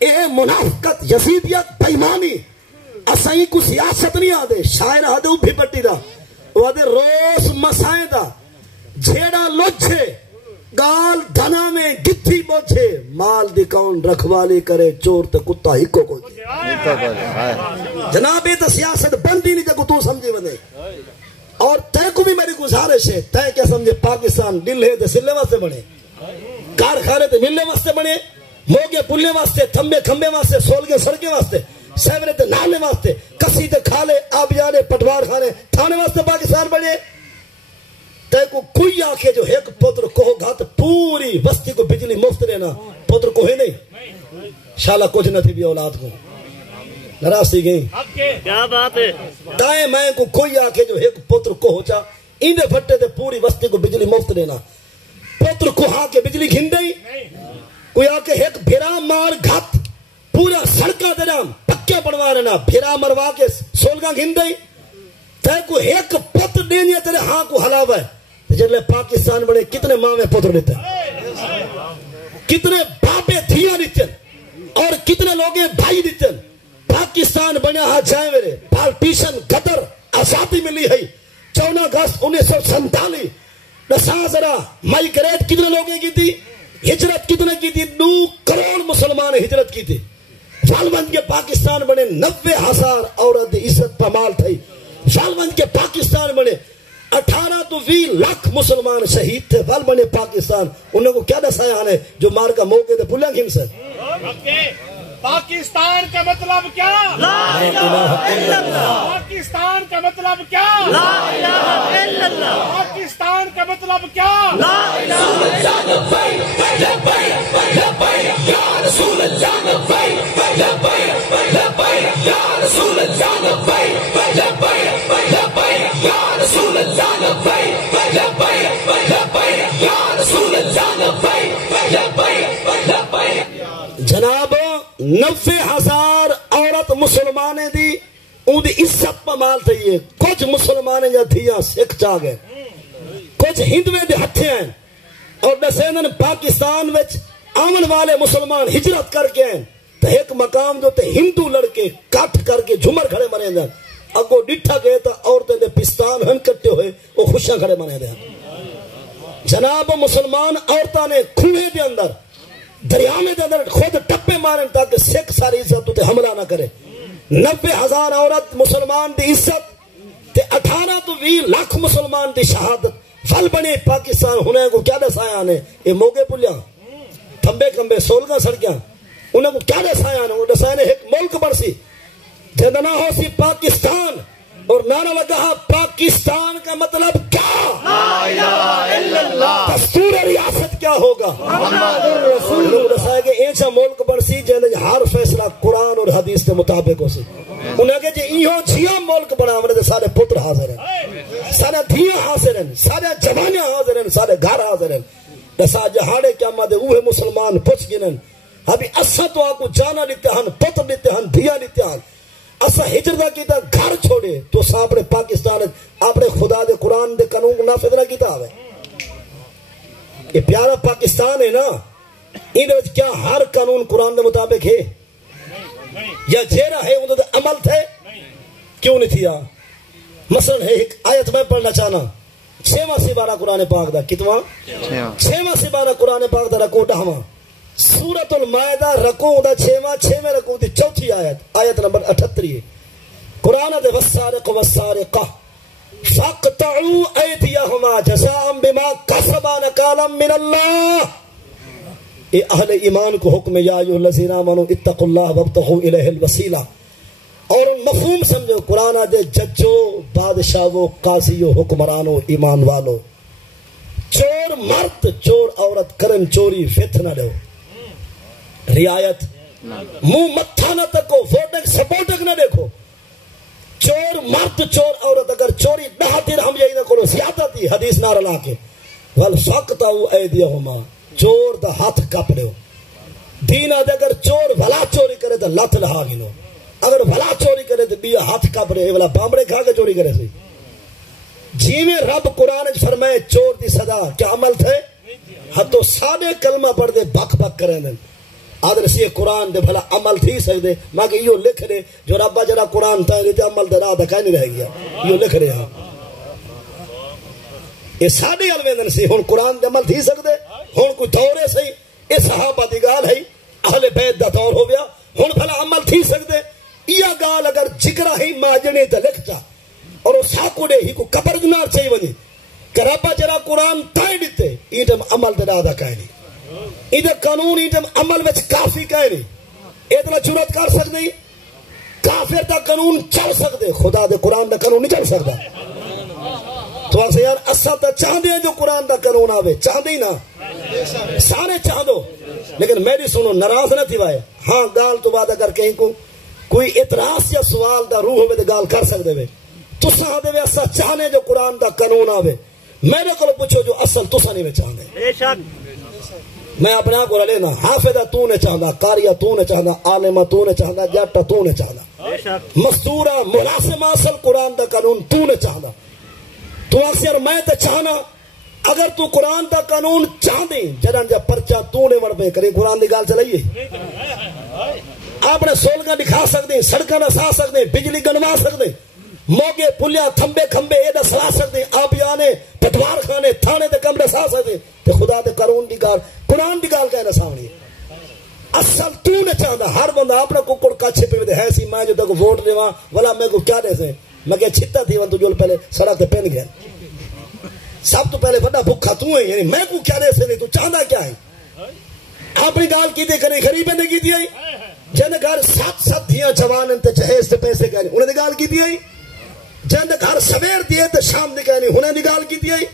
اے منافقت یزیدیت بیمانی اسائی کو سیاست نہیں آدھے شاعر آدھے اوپی پٹی دا وہ آدھے روز مسائیں دا جھیڑا لوچھے گال دھنا میں گتھی بوچھے مال دکاؤن رکھوالی کرے چور تے کتا ہی کو جناب یہ تو سیاست بندی نہیں جگہ تو سمجھے بندے اور تے کو بھی میری گزارش ہے تے کیا سمجھے پاکستان دل ہے تے سلے واسطے بنے کارخانے تے ملنے واسطے بنے موگے پلنے واسطے تھمبے کھمبے واسطے سولگے سڑکے واسطے سیورے تے نالے واسطے کسی تے کھالے آبیانے پٹوار خانے تھانے واسطے پاکستان بنے تے کو کوئی آکھے جو ایک پتر کوہ گھات پوری بستی کو بجلی مفت لینا پتر کوہ نہیں شالا کچھ نہ تھی بھی اولاد کو نراسی گئی کیا بات ہے دائیں میں کو کوئی آکھے جو ایک پتر کوہ چا اندے پھٹے تے پوری بستی کو بجلی مفت لینا پتر کوہا کے بجلی گھن دئی کوئی آکے ایک بھیرا مار گھات پورا سڑکہ درام پکے بڑھوا رہنا بھیرا مروا کے سولگاں گھن دئی تے کو ایک پت دینی تیرے ہاں کو حلاوہ ہے جلے پاکستان بڑے کتنے ماں میں پتر دیتے ہیں کتنے باپے دھیاں دیتے ہیں اور کتنے لوگیں بھائی دیتے ہیں پاکستان بنیا ہاں جائے میرے پالٹیشن قدر آزادی ملی ہے 14 اگست 1947 دساں ذرا مائیگریٹ کتنے لوگیں کی تھی ہجرت کتنے کی تھی 2 کروڑ مسلمان ہجرت کی تھی فالمند کے پاکستان بنے 90,000 عورت عزت پامال تھی فالمند کے پاکستان بنے 18 تو 20 لاکھ مسلمان شہید تھے فال بنے پاکستان انہیں کو کیا دسایا آنے جو مار کا موقع تھے پھولیں گھن سے پاکستان کا مطلب کیا لا الہ الا اللہ پاکستان کا مطلب کیا لا الہ الا اللہ پاکستان کا مطلب کیا لا الہ الا اللہ لبیک لبیک یا رسول اللہ لبیک لبیک لبیک یا رسول اللہ لبیک لبیک لبیک یا رسول اللہ لبیک لبیک لبیک یا رسول اللہ لبیک لبیک لبیک جناب 90,000 عورت مسلمانے دی ان دی عزت پامال تھی ہے کچھ مسلمانے جا دھیاں سکھ چاہ گئے کچھ ہندویں دے ہتھے ہیں اور دسینن پاکستان وچ آمن والے مسلمان ہجرت کر کے ہیں تو ایک مقام جو تے ہندو لڑکے کٹ کر کے جھمر کھڑے مرے دیں اگو ڈٹھا گئے تا عورتیں دے پستان ہن کٹے ہوئے وہ خوشاں کھڑے مرے دیں جناب مسلمان عورتاں نے کھوے دے اندر دریامے دے اندر خود ٹپے مارن تاکہ سکھ ساری عزت تے حملہ نہ کرے 90,000 عورت مسلمان دی عزت تے 18 تو 20 لاکھ مسلمان دی شہادت فل بنے پاکستان ہونے کو کیا دسایا آنے یہ موگے پلیاں تھمبے کمبے سولگاں سڑکیاں انہیں کو کیا دسایا آنے وہ دسایا نے ایک ملک برسی جدنا ہو سی پاکستان اور نعرہ لگا پاکستان کا مطلب کیا لا الہ الا اللہ دستور ریاست کیا ہوگا محمد رسول لوگ دسائے کہ ایسا ملک برسی جنہیں ہر فیصلہ قرآن اور حدیث کے مطابق ہو سی انہیں کہ جی ایہو جھیاں ملک بنا ہمارے دے سارے پتر حاضر ہیں سارے دھیاں حاضر ہیں سارے جوانیاں حاضر ہیں سارے گھر حاضر ہیں دسا جہاڑے کیا مدے اوہ مسلمان پچھ گنن ابھی اسا تو آکو جانا لیتے ہیں پتر لیتے ہیں دھیاں لیتے ہیں اسا ہجرت کیتا گھر چھوڑے تو سا اپنے پاکستان اپنے خدا دے قرآن دے قانون کو نافذ نہ کیتا ہوئے یہ پیارا پاکستان ہے نا انہیں کیا ہر قانون قرآن دے مطابق ہے یا جیرا ہے انہوں دے عمل تھے کیوں نہیں تھیا مثلا ہے ایک آیت میں پڑھنا چاہنا 6واں سپارہ قرآن پاک دا کتواں 6واں سپارہ قرآن پاک دا رکو 10واں سورۃ المائدہ رکوع دا 6واں رکوع دی 4تھی آیت نمبر 38 قرآن دے والسارق والسارقہ فاقطعوا ایدیہما جزاء بما کسبا نکالا من اللہ اے اہل ایمان کو حکم یا ایھا الذین آمنوا اتقوا اللہ وابتغوا الیہ الوسیلہ اور مفہوم سمجھو قرآن دے ججو بادشاہو قاضیو حکمرانو ایمان والو چور مرد چور عورت کرن چوری فتنہ دو رعایت منہ متھا نہ تکو فوٹک سپورٹک نہ دیکھو چور مرد چور عورت اگر چوری 10 درہم یہی نہ کرو زیادہ تھی حدیث نہ رلا کے والفقطعوا ایدیہما چور دا ہاتھ کپ دیو دین آدھے اگر چور بھلا چوری کرے تو لت لہا گنو اگر بھلا چوری کرے تو بیا ہاتھ کپ رہے والا بامڑے کھا کے چوری کرے سی جی میں رب قرآن فرمائے چور دی صدا کیا عمل تھے ہتو سادے کلمہ پڑھ دے بک بک کریں دیں آدھر سی قرآن دے بھلا عمل تھی سکتے ماں کہ یہ لکھ دے جو ربا جرا قرآن تھا یہ عمل دے راہ دکھائی نہیں رہ گیا یہ لکھ رہے ہیں یہ سادے علویندن سی ہون قرآن دے عمل تھی سکتے ہون کوئی دورے سی یہ صحابہ دی گال ہے اہل بیت دا دور ہو گیا ہون بھلا عمل تھی سکتے یہ گال اگر جگرہ ہی ماجنے تا لکھ جا اور وہ ساکو دے ہی کو کبر دنار چاہی ونی کہ ربا جرا قرآن تائیں دیتے ایٹم عمل دے راہ دکھائی نہیں ادھر قانون ایٹم عمل وچ کافی کہے نہیں اتنا جرات کر سکتے نہیں کافر دا قانون چل سکتے خدا دے قرآن دا قانون نہیں چل سکتا تو آسے یار اسا تا چاہ دیں جو قرآن دا قانون آوے چاہ دیں نا سارے چاہ دو لیکن میری سنو نراز نہ تھی بھائی ہاں گال تو بعد اگر کہیں کو کوئی اعتراض یا سوال دا روح ہوئے دا گال کر سکتے ہوئے تو ساہ دے اسا چاہنے جو قرآن دا قانون آوے میں نے کلو پوچھو جو اصل تو سا نہیں میں چاہ دے میں اپنے آپ کو لینا حافظہ تو نے چاہنا قاریہ تو نے چاہنا عالمہ تو نے چاہنا جاٹا تو نے چاہنا مستورا ملاسمہ اصل قرآن دا قانون تو نے چاہنا تو اکثر میں تے چاہنا اگر تو قرآن دا قانون چاہ دیں جنان جا پرچہ تو نے وڑ پہ کرے قرآن دی گال چلائیے آپ نے سولگاں دکھا سکتے ہیں سڑکاں نسا سکتے ہیں بجلی گنوا سکتے ہیں موگے پلیا تھمبے کھمبے یہ دسلا سکتے ہیں آپ یانے پٹوار خانے تھانے تے کم دسا سکتے ہیں تے خدا دے قانون دی گال قرآن دی گال کہنا سامنے اصل تو نے چاہتا ہر بندہ اپنا ککڑ کچھ پہ دے ہے سی میں جو تک ووٹ دے وہاں والا میں کو کیا دے سے میں کہ چھتا تھی وہاں تو جو پہلے سڑک تے پہن گیا سب تو پہلے بڑا بھکھا تو ہے یعنی میں کو کیا دے سے نہیں تو چاہتا کیا ہے اپنی گال کی دے کریں غریبیں نے کی دی آئی جن گھر سات سات دیاں جوان انتے چہیز تے پیسے کہنے انہیں دی گال کی دی آئی جن گھر سویر دیئے تے شام دی کہنے انہیں دی گال کی دی آئی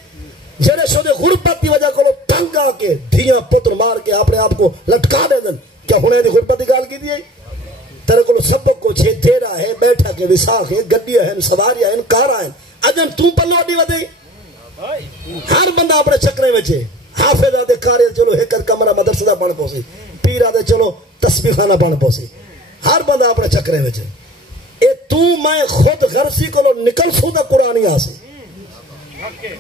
جنہیں شدے غربت دی وجہ کو تنگ آ کے دھیاں پتر مار کے اپنے آپ کو لٹکا دے دن کیا ہونے دی غربت دی گال کی دی آئی تیرے کو سبق کو چھے تیرا ہے بیٹھا کے وساخ ہے گڈیا ہے سواریاں ہیں کارا ہیں اجن تم پلو دی ودے ہر بندہ اپنے چکرے میں چھے حافظ آدھے کارے چلو ایک کمرہ مدرسہ دا بن پوسی پیر آدھے چلو تسبیح خانہ بن پوسی ہر بندہ اپنے چکرے میں چھے اے تو میں خود غرصی کو لو نکل سو دا قرآنی آسی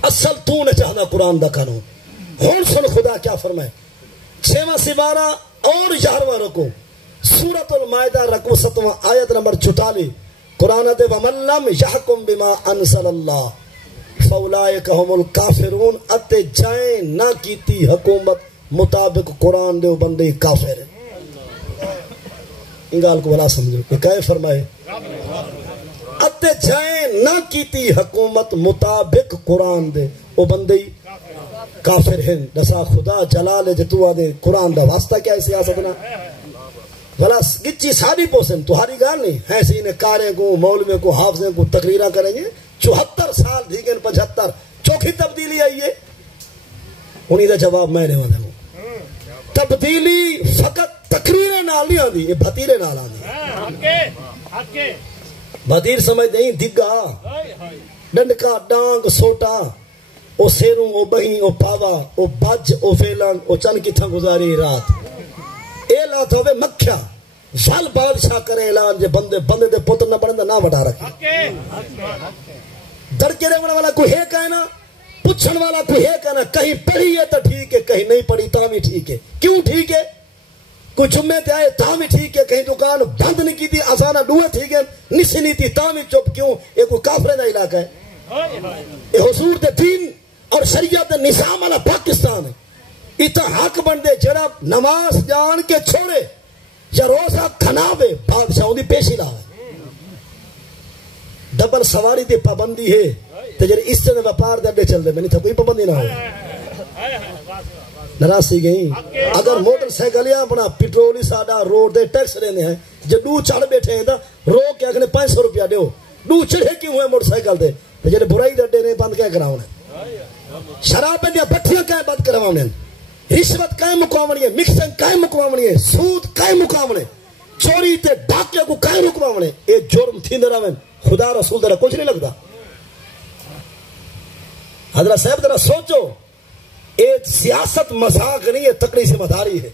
اصل تو نے چاہنا قرآن دا قانون ہون سن خدا کیا فرمائے 6واں سپارہ اور 11واں رکو سورۃ المائدہ رکو 7واں آیت نمبر 44 قرآن دے وَمَن لَّمْ يَحْكُم بِمَا أَنزَلَ اللَّهُ فَأُولَٰئِكَ هُمُ الْكَافِرُونَ اتے جائیں نہ کیتی حکومت مطابق قرآن دے بندے کافر ہیں انگال کو بلا سمجھو کہ کہے فرمائے اتے جائیں نہ کیتی حکومت مطابق قرآن دے او بندے کافر ہیں دسا خدا جلال جتو آدھے قرآن دا واسطہ کیا ہے سیاست نا بھلا گچی ساری پوسن تو ہاری گال نہیں ہے سی نے کاریں کو مولویں کو حافظیں کو تقریرہ کریں گے 74 سال دیگن 75 چوکھی تبدیلی آئیے انہی دا جواب میں نے والا ہوں تبدیلی فقط تقریریں نال نہیں آدھی یہ بھتیرے نال آدھی بھتیر سمجھ دیں دگا ڈنڈکا ڈانگ سوٹا او سیروں او بہیں او پاوا او بج او فیلن او چن کی تھا گزاری رات اے لات ہوئے مکھیا ول بادشاہ کرے اعلان جے بندے دے پتر نہ بڑھندہ نہ وٹا رکھے دڑکے رہنے والا کوئی ہے کہنا پچھن والا کوئی ہے کہنا کہیں پڑھی ہے تو ٹھیک ہے کہیں نہیں پڑھی تاں بھی ٹھیک ہے کیوں ٹھیک ہے کوئی جمعے تے آئے تاں بھی ٹھیک ہے کہیں دکان بند نہیں کی تھی آسانہ ڈوئے ٹھیک ہے نسی نہیں تھی تاں بھی چپ کیوں یہ کوئی کافرے دا علاقہ ہے یہ حضور دے دین اور شریعت نظام والا پاکستان ہے اتنا حق بن دے جڑا نماز جان کے چھوڑے یا روزہ کھناوے بادشاہوں دی پیشی لاوے ڈبل سواری دی پابندی ہے تو جڑے اس سے وپار دے چل دے میں نہیں تھا کوئی پابندی نہ ہو نراسی گئی اگر موٹر سائیکلیاں اپنا پیٹرولی ساڈا روڈ دے ٹیکس لینے ہیں جو دو چڑھ بیٹھے ہیں رو کے اگنے 500 روپیہ دیو دو چڑھے کیوں ہوئے موٹر سائیکل دے تو جڑے برائی دے نے بند کیا کراؤنے شراب دیا بٹھیاں کیا بند کراؤنے رشوت کائیں مقامنی ہے مکسنگ کائیں مقامنی ہے سود کائیں مقامنے چوری تے ڈاکیا کو کائیں مقامنے اے جرم تھی درہ میں خدا رسول درہ کچھ نہیں لگتا حضرت صاحب درہ سوچو ایک سیاست مذاق نہیں ہے تکڑی ذمہ داری ہے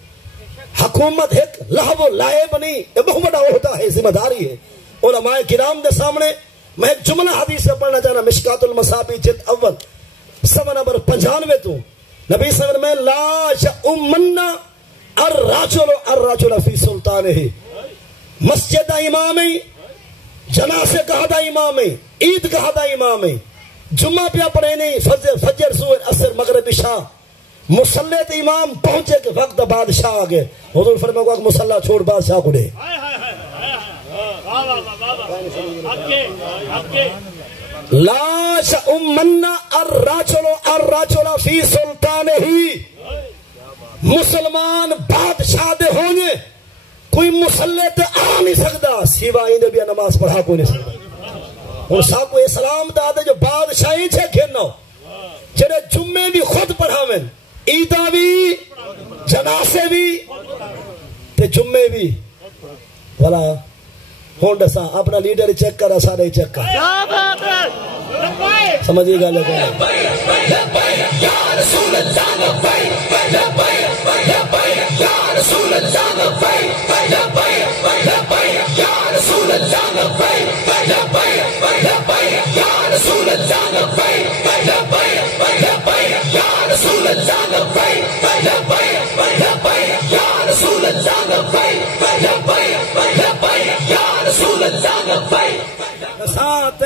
حکومت ایک لہو و لائب نہیں یہ بہت بڑا عہدہ ہے ذمہ داری ہے علماء کرام دے سامنے میں ایک جملہ حدیث سے پڑھنا چاہنا مشکات المصابی جلد اول صفحہ نمبر 95 تو نبی صلی اللہ علیہ وسلم میں لا یؤمن الرجل فی سلطانہ مسجد امامی جنازے کہا دا امامی عید کہا دا امامی جمعہ پیا پڑھے نہیں فجر سور اثر مغرب عشاء مسلح امام پہنچے کہ وقت بادشاہ آگے حضور فرمائے کہ مسلح چھوڑ بادشاہ کو دے لا یؤمن الرجل فی سلطانہ مسلمان بادشاہ دے ہونے کوئی مسلح تے آ نہیں سکتا سوائے نے بھی نماز پڑھا کوئی نہیں سکتا اور صاحب کو اسلام دا دے جو بادشاہی چھے کھیلنا جنہیں جمعے بھی خود پڑھاویں عیدہ بھی جناسے بھی تے جمعے بھی والا ہونڈا سا اپنا لیڈر چیک کر سارے چیک کر سمجھئے گا لگا یا رسول اللہ یا رسول اللہ یا رسول اللہ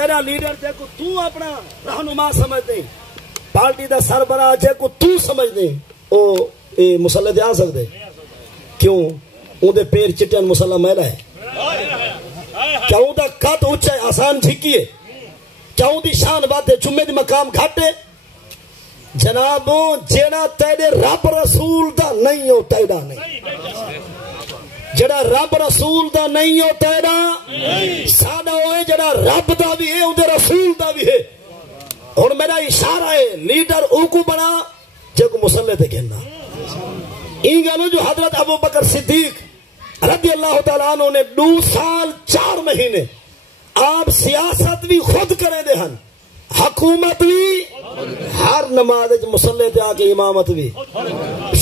میرا لیڈر جے کو تو اپنا رہنما سمجھ دیں پارٹی دا سربراہ جے کو تو سمجھ دیں او مسلح دے آ سکتے کیوں اون دے پیر چٹن مسلح میلا ہے کیا اون دا قد اونچا ہے آسان جھکی ہے کیا اون دی شان بات ہے جمعے دی مقام گھاٹے جنابوں جیڑا تیرے رب رسول دا نہیں ہو تیرا نہیں جڑا رب رسول دا نہیں ہو تیرا سادہ ہوئے جڑا رب دا بھی ہے اندھے رسول دا بھی ہے اور میرا اشارہ ہے لیڈر اوکو بنا جے کو مسلح تے کہنا انگلوں جو حضرت ابو بکر صدیق رضی اللہ تعالیٰ عنہ نے 2 سال 4 مہینے آپ سیاست بھی خود کرے دے ہن حکومت بھی ہر نماز مسلح تے آکے امامت بھی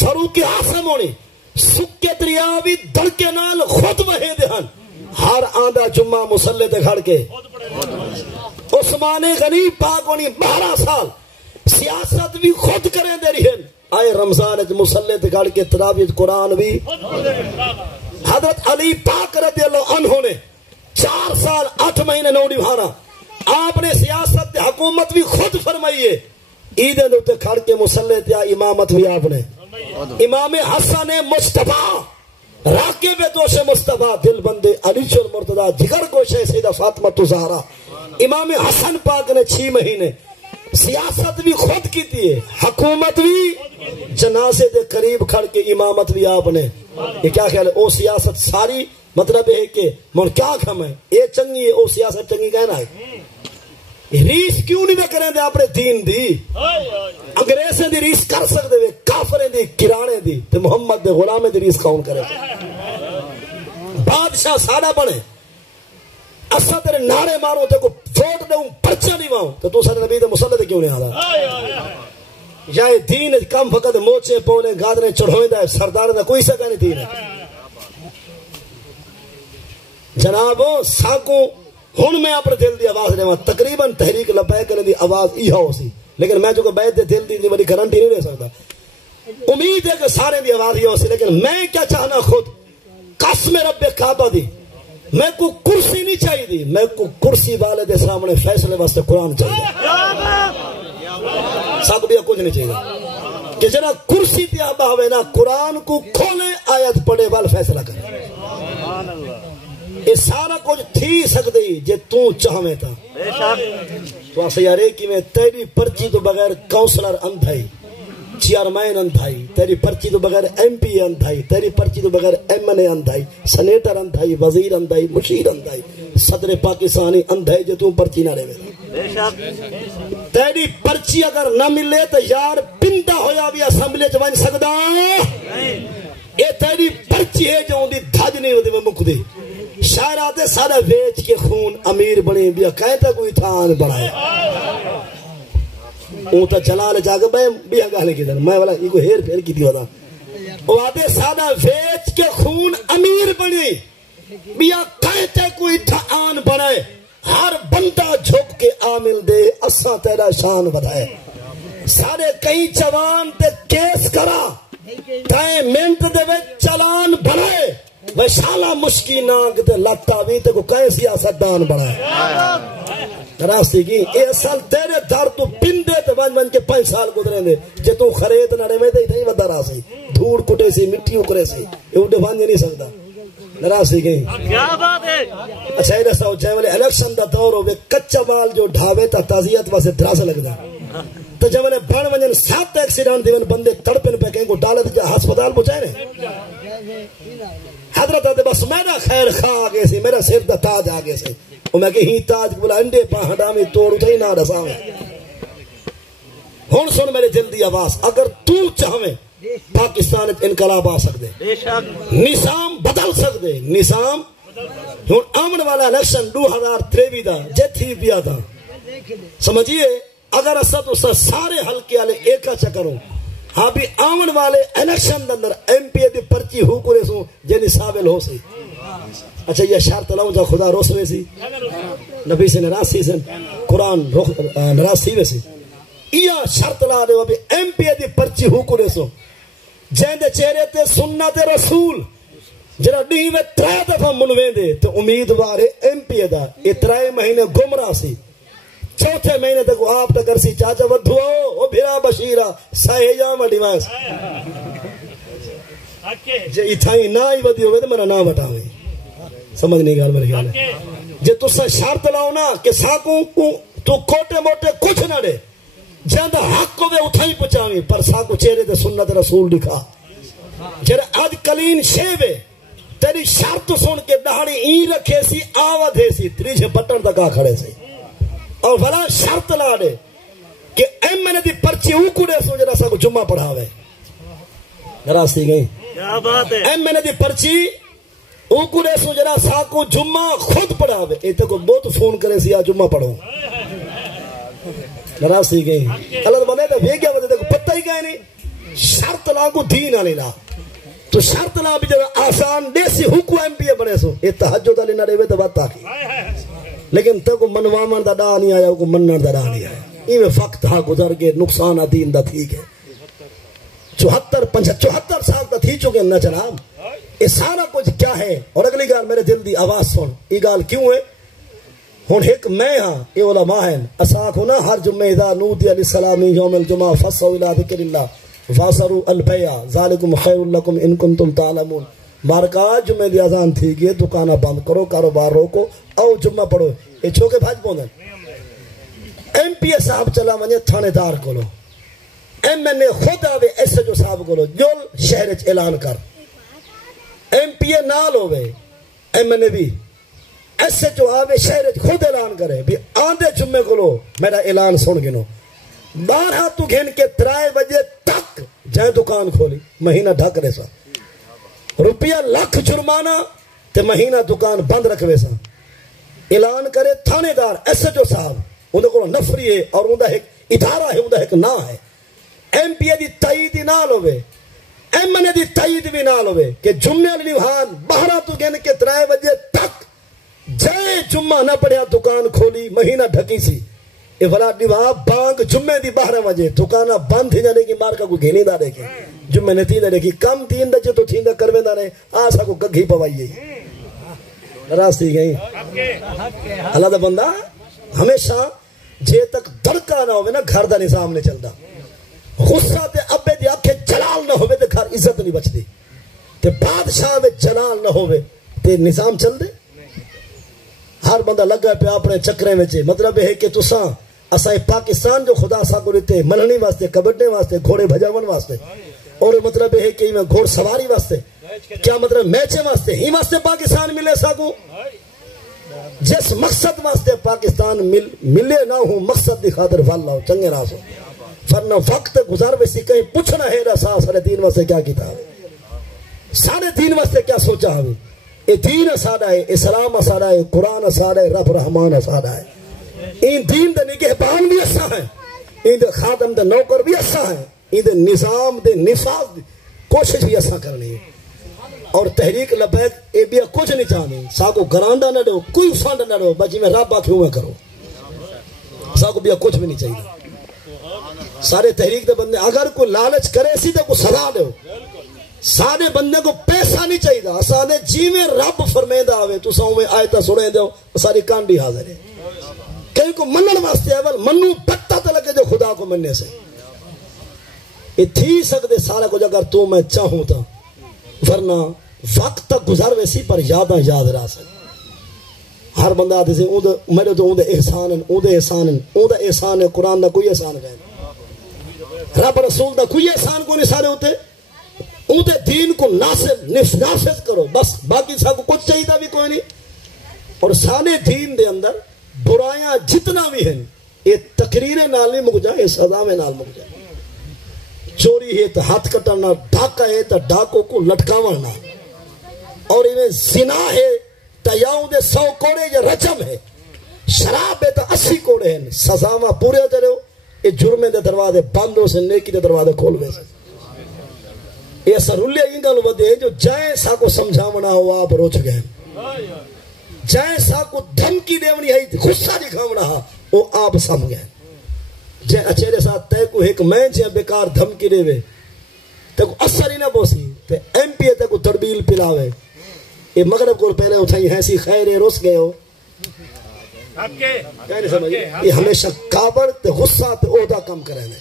فاروق اعظم ہونی سکے دریا بھی دڑکے نال خود وہے دے ہن ہر آندھا جمعہ مسلح تے کھڑ کے عثمان غنی پاک ہونی 12 سال سیاست بھی خود کریں دے رہی ہیں آئے رمضان مسلح تے کھڑ کے تراویح قرآن بھی حضرت علی پاک رضی اللہ عنہ نے 4 سال 8 مہینے نو نبھانا آپ نے سیاست حکومت بھی خود فرمائی ہے عیدیں دے کھڑ کے مسلح تے امامت بھی آپ نے امام حسن مصطفیٰ راکب دوش مصطفیٰ دل بندے علی چل مرتضی جگر گوشے سیدہ فاطمہ زہرا امام حسن پاک نے 6 مہینے سیاست بھی خود کی تھی حکومت بھی جنازے دے قریب کھڑ کے امامت بھی آپ نے یہ کیا خیال ہے او سیاست ساری مطلب ہے کہ من کیا کھم ہے اے چنگی ہے او سیاست چنگی کہنا ہے ریس کیوں نہیں کریں دے اپنے دین دی انگریزیں دی ریس کر سکتے ہوئے کافریں دی کرانے دی تے محمد دے غلامیں دی ریس کون کرے بادشاہ سادہ بنے اسا تیرے نعرے مارو تے کو ووٹ دے ہوں پرچہ نہیں ماؤں تو سارے نبی دے مسلح دے کیوں نہیں آدھا یا دین کم فقط موچے پونے گادریں چڑھوئیں دا سردار دا کوئی سکا نہیں دین ہے جنابوں ساکوں ہن میں اپنے دل دی آواز لے تقریباً تحریک لبیک کرنے دی آواز ایہا ہو سی لیکن میں جو کہ بیت دے دل دی بڑی گارنٹی نہیں لے سکتا امید ہے کہ سارے دی آواز ایہا ہو سی لیکن میں کیا چاہنا خود قسم رب کعبہ دی میں کو کرسی نہیں چاہیے دی میں کو کرسی والے دے سامنے فیصلے واسطے قرآن چاہیے ساتھ بھی کچھ نہیں چاہیے کہ جنا کرسی تے آبا ہوئے نا قرآن کو کھولے آیت پڑھے وال فیصلہ کرے یہ سارا کچھ تھی سکتے جے تو چاہویں تھا تو آسا یارے کی میں تیری پرچی تو بغیر کونسلر اندھائی چیئرمین اندھائی تیری پرچی تو بغیر ایم پی اندھائی تیری پرچی تو بغیر ایم این اے اندھائی سنیٹر اندھائی وزیر اندھائی مشیر اندھائی صدر پاکستانی اندھائی جو تو پرچی نہ رہے تیری پرچی اگر نہ ملے تو یار پندہ ہویا بھی اسمبلی چوان سکتا یہ تیری پرچی ہے جو اندھی دھاج نہیں ہوتی وہ مکھ دی شاعراتے سارا ویچ کے خون امیر بنے بیا کہتا کوئی تھان بڑھائے اون تا جلال جاگا بیا گانے کی در میں والا یہ کو ہیر پھیر کی دیو دا وہ آتے سارا ویچ کے خون امیر بنے بیا کہتا کوئی تھان بڑھائے ہر بندہ جھک کے عامل دے اساں تیرا شان بدھائے سارے کئی جوان تے کیس کرا کئی منٹ دے وچ چلان بڑھائے وشالہ مشکی ناگ تے لتا بھی تے کو کئی سیاست دان بڑھائے راستی کی اے اصل تیرے دار تو پندے تے بن کے 5 سال گزرے دے جے تو خرید نہ رہے دے نہیں ودا راسی دھوڑ کٹے سی مٹی اکرے سی یہ اڈے بان نہیں سکتا ناراضی گئی کیا بات ہے اچھا یہ رساؤ جائے والے الیکشن دا دور ہوئے کچا بال جو ڈھاوے تا تازیت واسے دراز لگ دا تو جب والے بڑھ ونجن 7 ایکسیڈنٹ دیون بندے تڑپن پہ کہیں کو ڈالے تو ہسپتال پہنچائے رہے حضرت آتے بس میرا خیر خواہ آگے سے میرا سر دا تاج آگے سے اور میں کہ ہی تاج بولا انڈے پاں ہڈامی توڑ اٹھائی نہ رساویں ہون سن میرے دل دی آواز اگر تو چاہویں پاکستان انقلاب آ سکتے نظام بدل سکتے نظام ہون آمن والا الیکشن 2023 دا جیتھی بیا تھا سمجھئے اگر اسا تو سارے حلقے والے ایکا چکروں ہاں بھی آمن والے الیکشن اندر ایم پی دی پرچی ہو کرے سو جنی سابل ہو سی اچھا یہ شرط لاؤں جا خدا روس میں سی نبی سے نراسی سے قرآن نراسی میں سی یہ شرط لا دے بھی ایم پی دی پرچی ہو کرے سو جہاں دے چہرے تے سنت رسول جرا ڈی میں 3 دفعہ منویں دے تو امیدوار ایم پی دا یہ 3 مہینے گمراہ سی چوتھے مہینے تک آپ تک سی چاچا ودھو او بھیرا بشیرہ سائے جام ڈیوائس جے اتھائی نہ ہی ودھی ہوئے تو میرا نام بتاویں سمجھ نہیں گال میرے خیال ہے جے تسا شرط لاؤ نا کہ ساکوں تو کوٹے موٹے کچھ نہ دے جہاں حق ہوئے اتھائی پچاویں پر ساکو چہرے دے سنت رسول دکھا جہاں آج کلین شیوے تیری شرط سن کے دہاڑی این رکھے سی آوادھے سی تریجھے بٹن تکا کھڑے سی اور بھلا شرط لا دے کہ ایم نے دی پرچی اوکڑے سو جرا ساکو جمعہ پڑھاوے راستی گئی ایم نے دی پرچی اوکڑے سو جرا ساکو جمعہ خود پڑھاوے ایتے کو بہت فون کرے سی آ جمعہ پڑھو راستی گئی اللہ تو بندے تو بھیگ گیا وجہ کو پتہ ہی گئے نہیں شرط لا کو دین آنے لا تو شرط لا بھی جب آسان دیسی حکو ایم پی اے بنے سو یہ تحجد علی نہ رہے تو بات آکی لیکن تو کو منوامن دا ڈا نہیں آیا کو منن دا ڈا نہیں آیا یہ میں وقت ہاں گزر گئے نقصان دین دا تھی گئے 74 سال دا تھی چکے نہ جناب یہ سارا کچھ کیا ہے اور اگلی گال میرے دل دی آواز سن یہ گال کیوں ہے ہون ایک میں ہاں یہ علماء ہیں اساک ہونا ہر جمعہ اذا نودی علی السلامی یوم الجمعہ فصو الى ذکر اللہ واسروا البیع ذالکم خیر لکم ان کنتم تعلمون مارکا جمعہ دی اذان تھی گئے دکانہ بند کرو کاروبار روکو او جمعہ پڑھو یہ چھوکے بھاج پوندن ایم پی اے صاحب چلا منجے تھانے دار کولو ایم این اے خود آوے ایسے جو صاحب کولو جول شہرچ اعلان کر ایم پی اے نال ہوئے ایم این اے بھی ایسے جو آوے شہرچ خود اعلان کرے بھی آندھے جمعے کولو میرا اعلان سن گنو 12 تو گھن کے 3 بجے تک جائے دکان کھولی مہینہ ڈھک رہے سا روپیہ لاکھ جرمانہ تے مہینہ دکان بند رکھوے سا اعلان کرے تھانے دار ایسے جو صاحب انہیں کو نفری ہے اور انہیں ایک ادارہ ہے انہیں ایک نا ہے ایم پی اے دی تائید نال ہوئے ایم این اے دی تائید بھی نال ہوئے کہ جمعہ لیوہان 12 تو گھن کے 3 بجے تک جائے جمعہ نہ پڑھیا دکان کھولی مہینہ ڈھکی سی اے ولا دیوا بانگ جمعے دی 12 بجے دکانہ بند تھی جانے کی مارکا کو گھینی دا دیکھیں جمعے نے تین دیکھی کم تین دجے تو تین دا کروے دا رہے آسا کو گگھی پوائیے راستی گئی اللہ دا بندہ ہمیشہ جے تک دڑکا نہ ہوئے نا گھر دا نظام نے چلتا غصہ تے ابے دی آنکھیں جلال نہ ہوئے تے گھر عزت نہیں بچ دی تے بادشاہ میں جلال نہ ہوئے تے نظام چل دے ہر بندہ لگا پہ اپنے چکرے میں چے مطلب ہے کہ تساں اسائے پاکستان جو خدا سا کو لیتے ملنی واسطے کبڈنے واسطے گھوڑے بھجاون واسطے اور مطلب ہے کہ میں گھوڑ سواری واسطے کیا مطلب میچے واسطے ہی واسطے پاکستان ملے سا کو جس مقصد واسطے پاکستان ملے نہ ہوں مقصد دی خاطر واللہ چنگے راز ہو فرنہ وقت گزار ویسی کہیں پوچھنا ہے رسا سارے دین واسطے کیا کیتا ہے سارے دین واسطے کیا سوچا ہے یہ دین اسادہ ہے اسلام اسادہ ہے قرآن اسادہ ہے رب رحمان اسادہ ہے این دین دے نگہبان بھی اسا ہے این دے خادم دے نوکر بھی اسا ہے این دے نظام دے نفاذ دی کوشش بھی اسا کرنی ہے اور تحریک لبیک اے بیا کچھ نہیں چاہنی ساکو گرانڈا نہ دو کوئی فانڈ نہ دو بچی میں رب کیوں میں کرو ساکو بیا کچھ بھی نہیں چاہیے سارے تحریک دے بندے اگر کوئی لالچ کرے سی تو کو سزا دو سارے بندے کو پیسہ نہیں چاہیے سارے جی میں رب فرمیدہ آوے تو ساؤں میں آیتہ سنے دو ساری کانڈی حاضر ہے کہیں کو منن واسطے اول منو پتہ تو لگے جو خدا کو مننے سے یہ تھی سکتے سارا کچھ اگر تو میں چاہوں تا ورنہ وقت تک گزار ویسی پر یاداں یاد رہا سکتے ہر بندہ آتے سے میرے تو اون دے احسان ہے قرآن دا کوئی احسان ہے رب رسول دا کوئی احسان کو نہیں سارے ہوتے اون دے دین کو نافذ کرو بس باقی سب کو کچھ چاہیے بھی کوئی نہیں اور سارے دین دے اندر برایاں جتنا بھی ہیں یہ تقریر نال نہیں مک جائے سزا میں نال مک جائے چوری ہے تو ہاتھ کٹنا ڈاکہ ہے تو ڈاکوں کو لٹکاونا اور یہ زنا ہے تو یاؤں دے 100 کوڑے یا رجم ہے شراب ہے تو 80 کوڑے ہیں سزا میں پورے ہوتے رہو یہ جرمے دے دروازے بند ہو سے نیکی دے دروازے کھول گئے سے یہ سرولے انگل ودے جو جائیں سا کو سمجھاونا ہوا آپ روچ گئے جائیں سا کو دھمکی دیونی ہے غصہ دکھاونا ہوا وہ آپ سم گئے جائیں اچھے ساتھ تے کو ایک میں جائیں بیکار دھمکی دے وے تے کو اثر ہی نہ بوسی تے ایم پی اے تے کو تربیل پلاوے یہ مغرب کو پہلے اٹھائی ہیں سی خیر روس گئے ہو کیا نہیں سمجھ یہ ہمیشہ کابر تے غصہ تے عہدہ کم کریں دے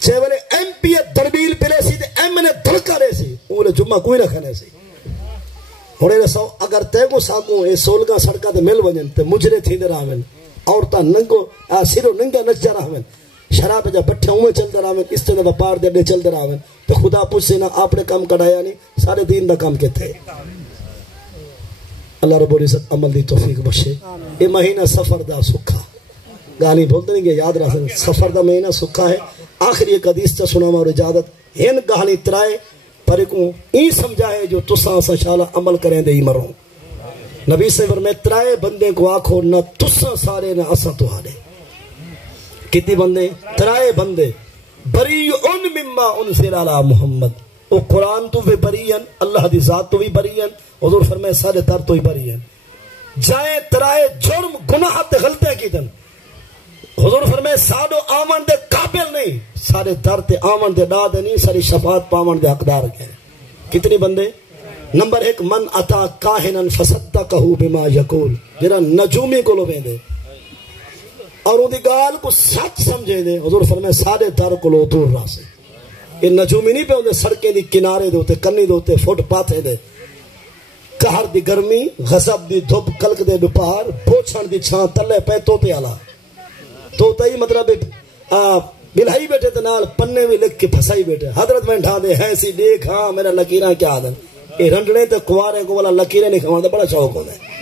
چھے والے ایم پی دربیل پلے سی تے ایم نے دھڑکا رہے سی انہیں جمعہ کوئی نہ کھنے سی ہونے رسو اگر تے کو ساکوں اے سولگاں سڑکا تے مل ونجن تے مجرے تھی دے راہمن عورتاں ننگو سیرو ننگا نچ جا راہمن شراب جا بٹھے ہوئے چل دے راہمن اس طرح پار دے چل دے راہمن تو خدا پوچھ سے نہ آپ نے کام کڑایا نہیں سارے دین دا کام کے تھے اللہ رب العزت عمل دی توفیق بخشے یہ مہینہ سفر دا سکھا گالی بولتے نہیں کہ یاد رکھیں سفر دا مہینہ سکھا ہے آخری ایک حدیث تا سنا اور اجازت ہن گالی ترائے پر کو این سمجھائے جو تساں سشالہ عمل کریں دے ہی مروں نبی سے فرمائے ترائے بندے کو آنکھو نہ تساں سارے نہ اساں تو ہارے کتنی بندے ترائے بندے بریئن مما انزل علی محمد وہ قرآن تو بھی بریئن اللہ دی ذات تو بھی بریئن حضور فرمائے سارے در تو ہی بریئن جائیں ترائے جرم گناہ تے غلطے کی دن حضور فرمائے سادو آمن دے قابل نہیں سارے در تے آمن دے دا دے نہیں ساری شفاعت پامن دے حقدار گئے کتنی بندے نمبر ایک من اتا کاہنن فصدقہو بما یقول جنہاں نجومی کو لو بیندے اور ان دی گال کو سچ سمجھے دے حضور فرمائے سارے در کو لو دور راسے یہ نجومی نہیں پہ ہوندے سڑکیں دی کنارے دے ہوتے کنی دے ہوتے فٹ پاتھے دے کہر دی گرمی غضب دی دھوپ کلک دے دوپہر بوچھن دی چھان تلے پہ توتے آلا توتا ہی مطلب بلہائی بیٹھے تنال پنے میں لکھ کے پھسائی بیٹھے حضرت میں ڈھا دے ہے سی دیکھ ہاں میرا لکیرہ کیا آدھن یہ رنڈنے تے کوارے کو والا لکیرے نہیں کھوانا بڑا شوق ہوتا ہے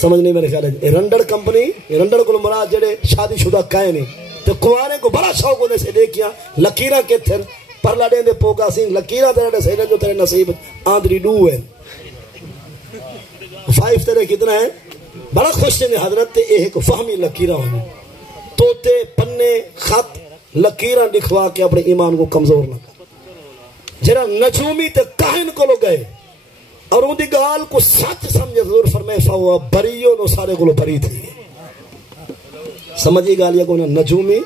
سمجھ نہیں میرے خیال ہے یہ رنڈر کمپنی یہ رنڈر کو مراد جڑے شادی شدہ کائے نہیں تے کوارے کو بڑا شوق ہونے سے دیکھیا لکیرہ کے تھن پرلا دیں دے پوکا سین لکیرہ تیرے سینے جو تیرے نصیب آندری ڈو ہے 5 تیرے کتنا ہے بڑا خوش نے حضرت تے ایک فہمی لکیرہ ہونے توتے پنے خط لکیرہ دکھوا کے اپنے ایمان کو کمزور نہ کر جنہاں نجومی تے کاہن کو لو گئے اور ان دی گال کو سچ سمجھے حضور فرمائے فہو بریو نو سارے کو لو بری تھی سمجھے گالیا کو نجومی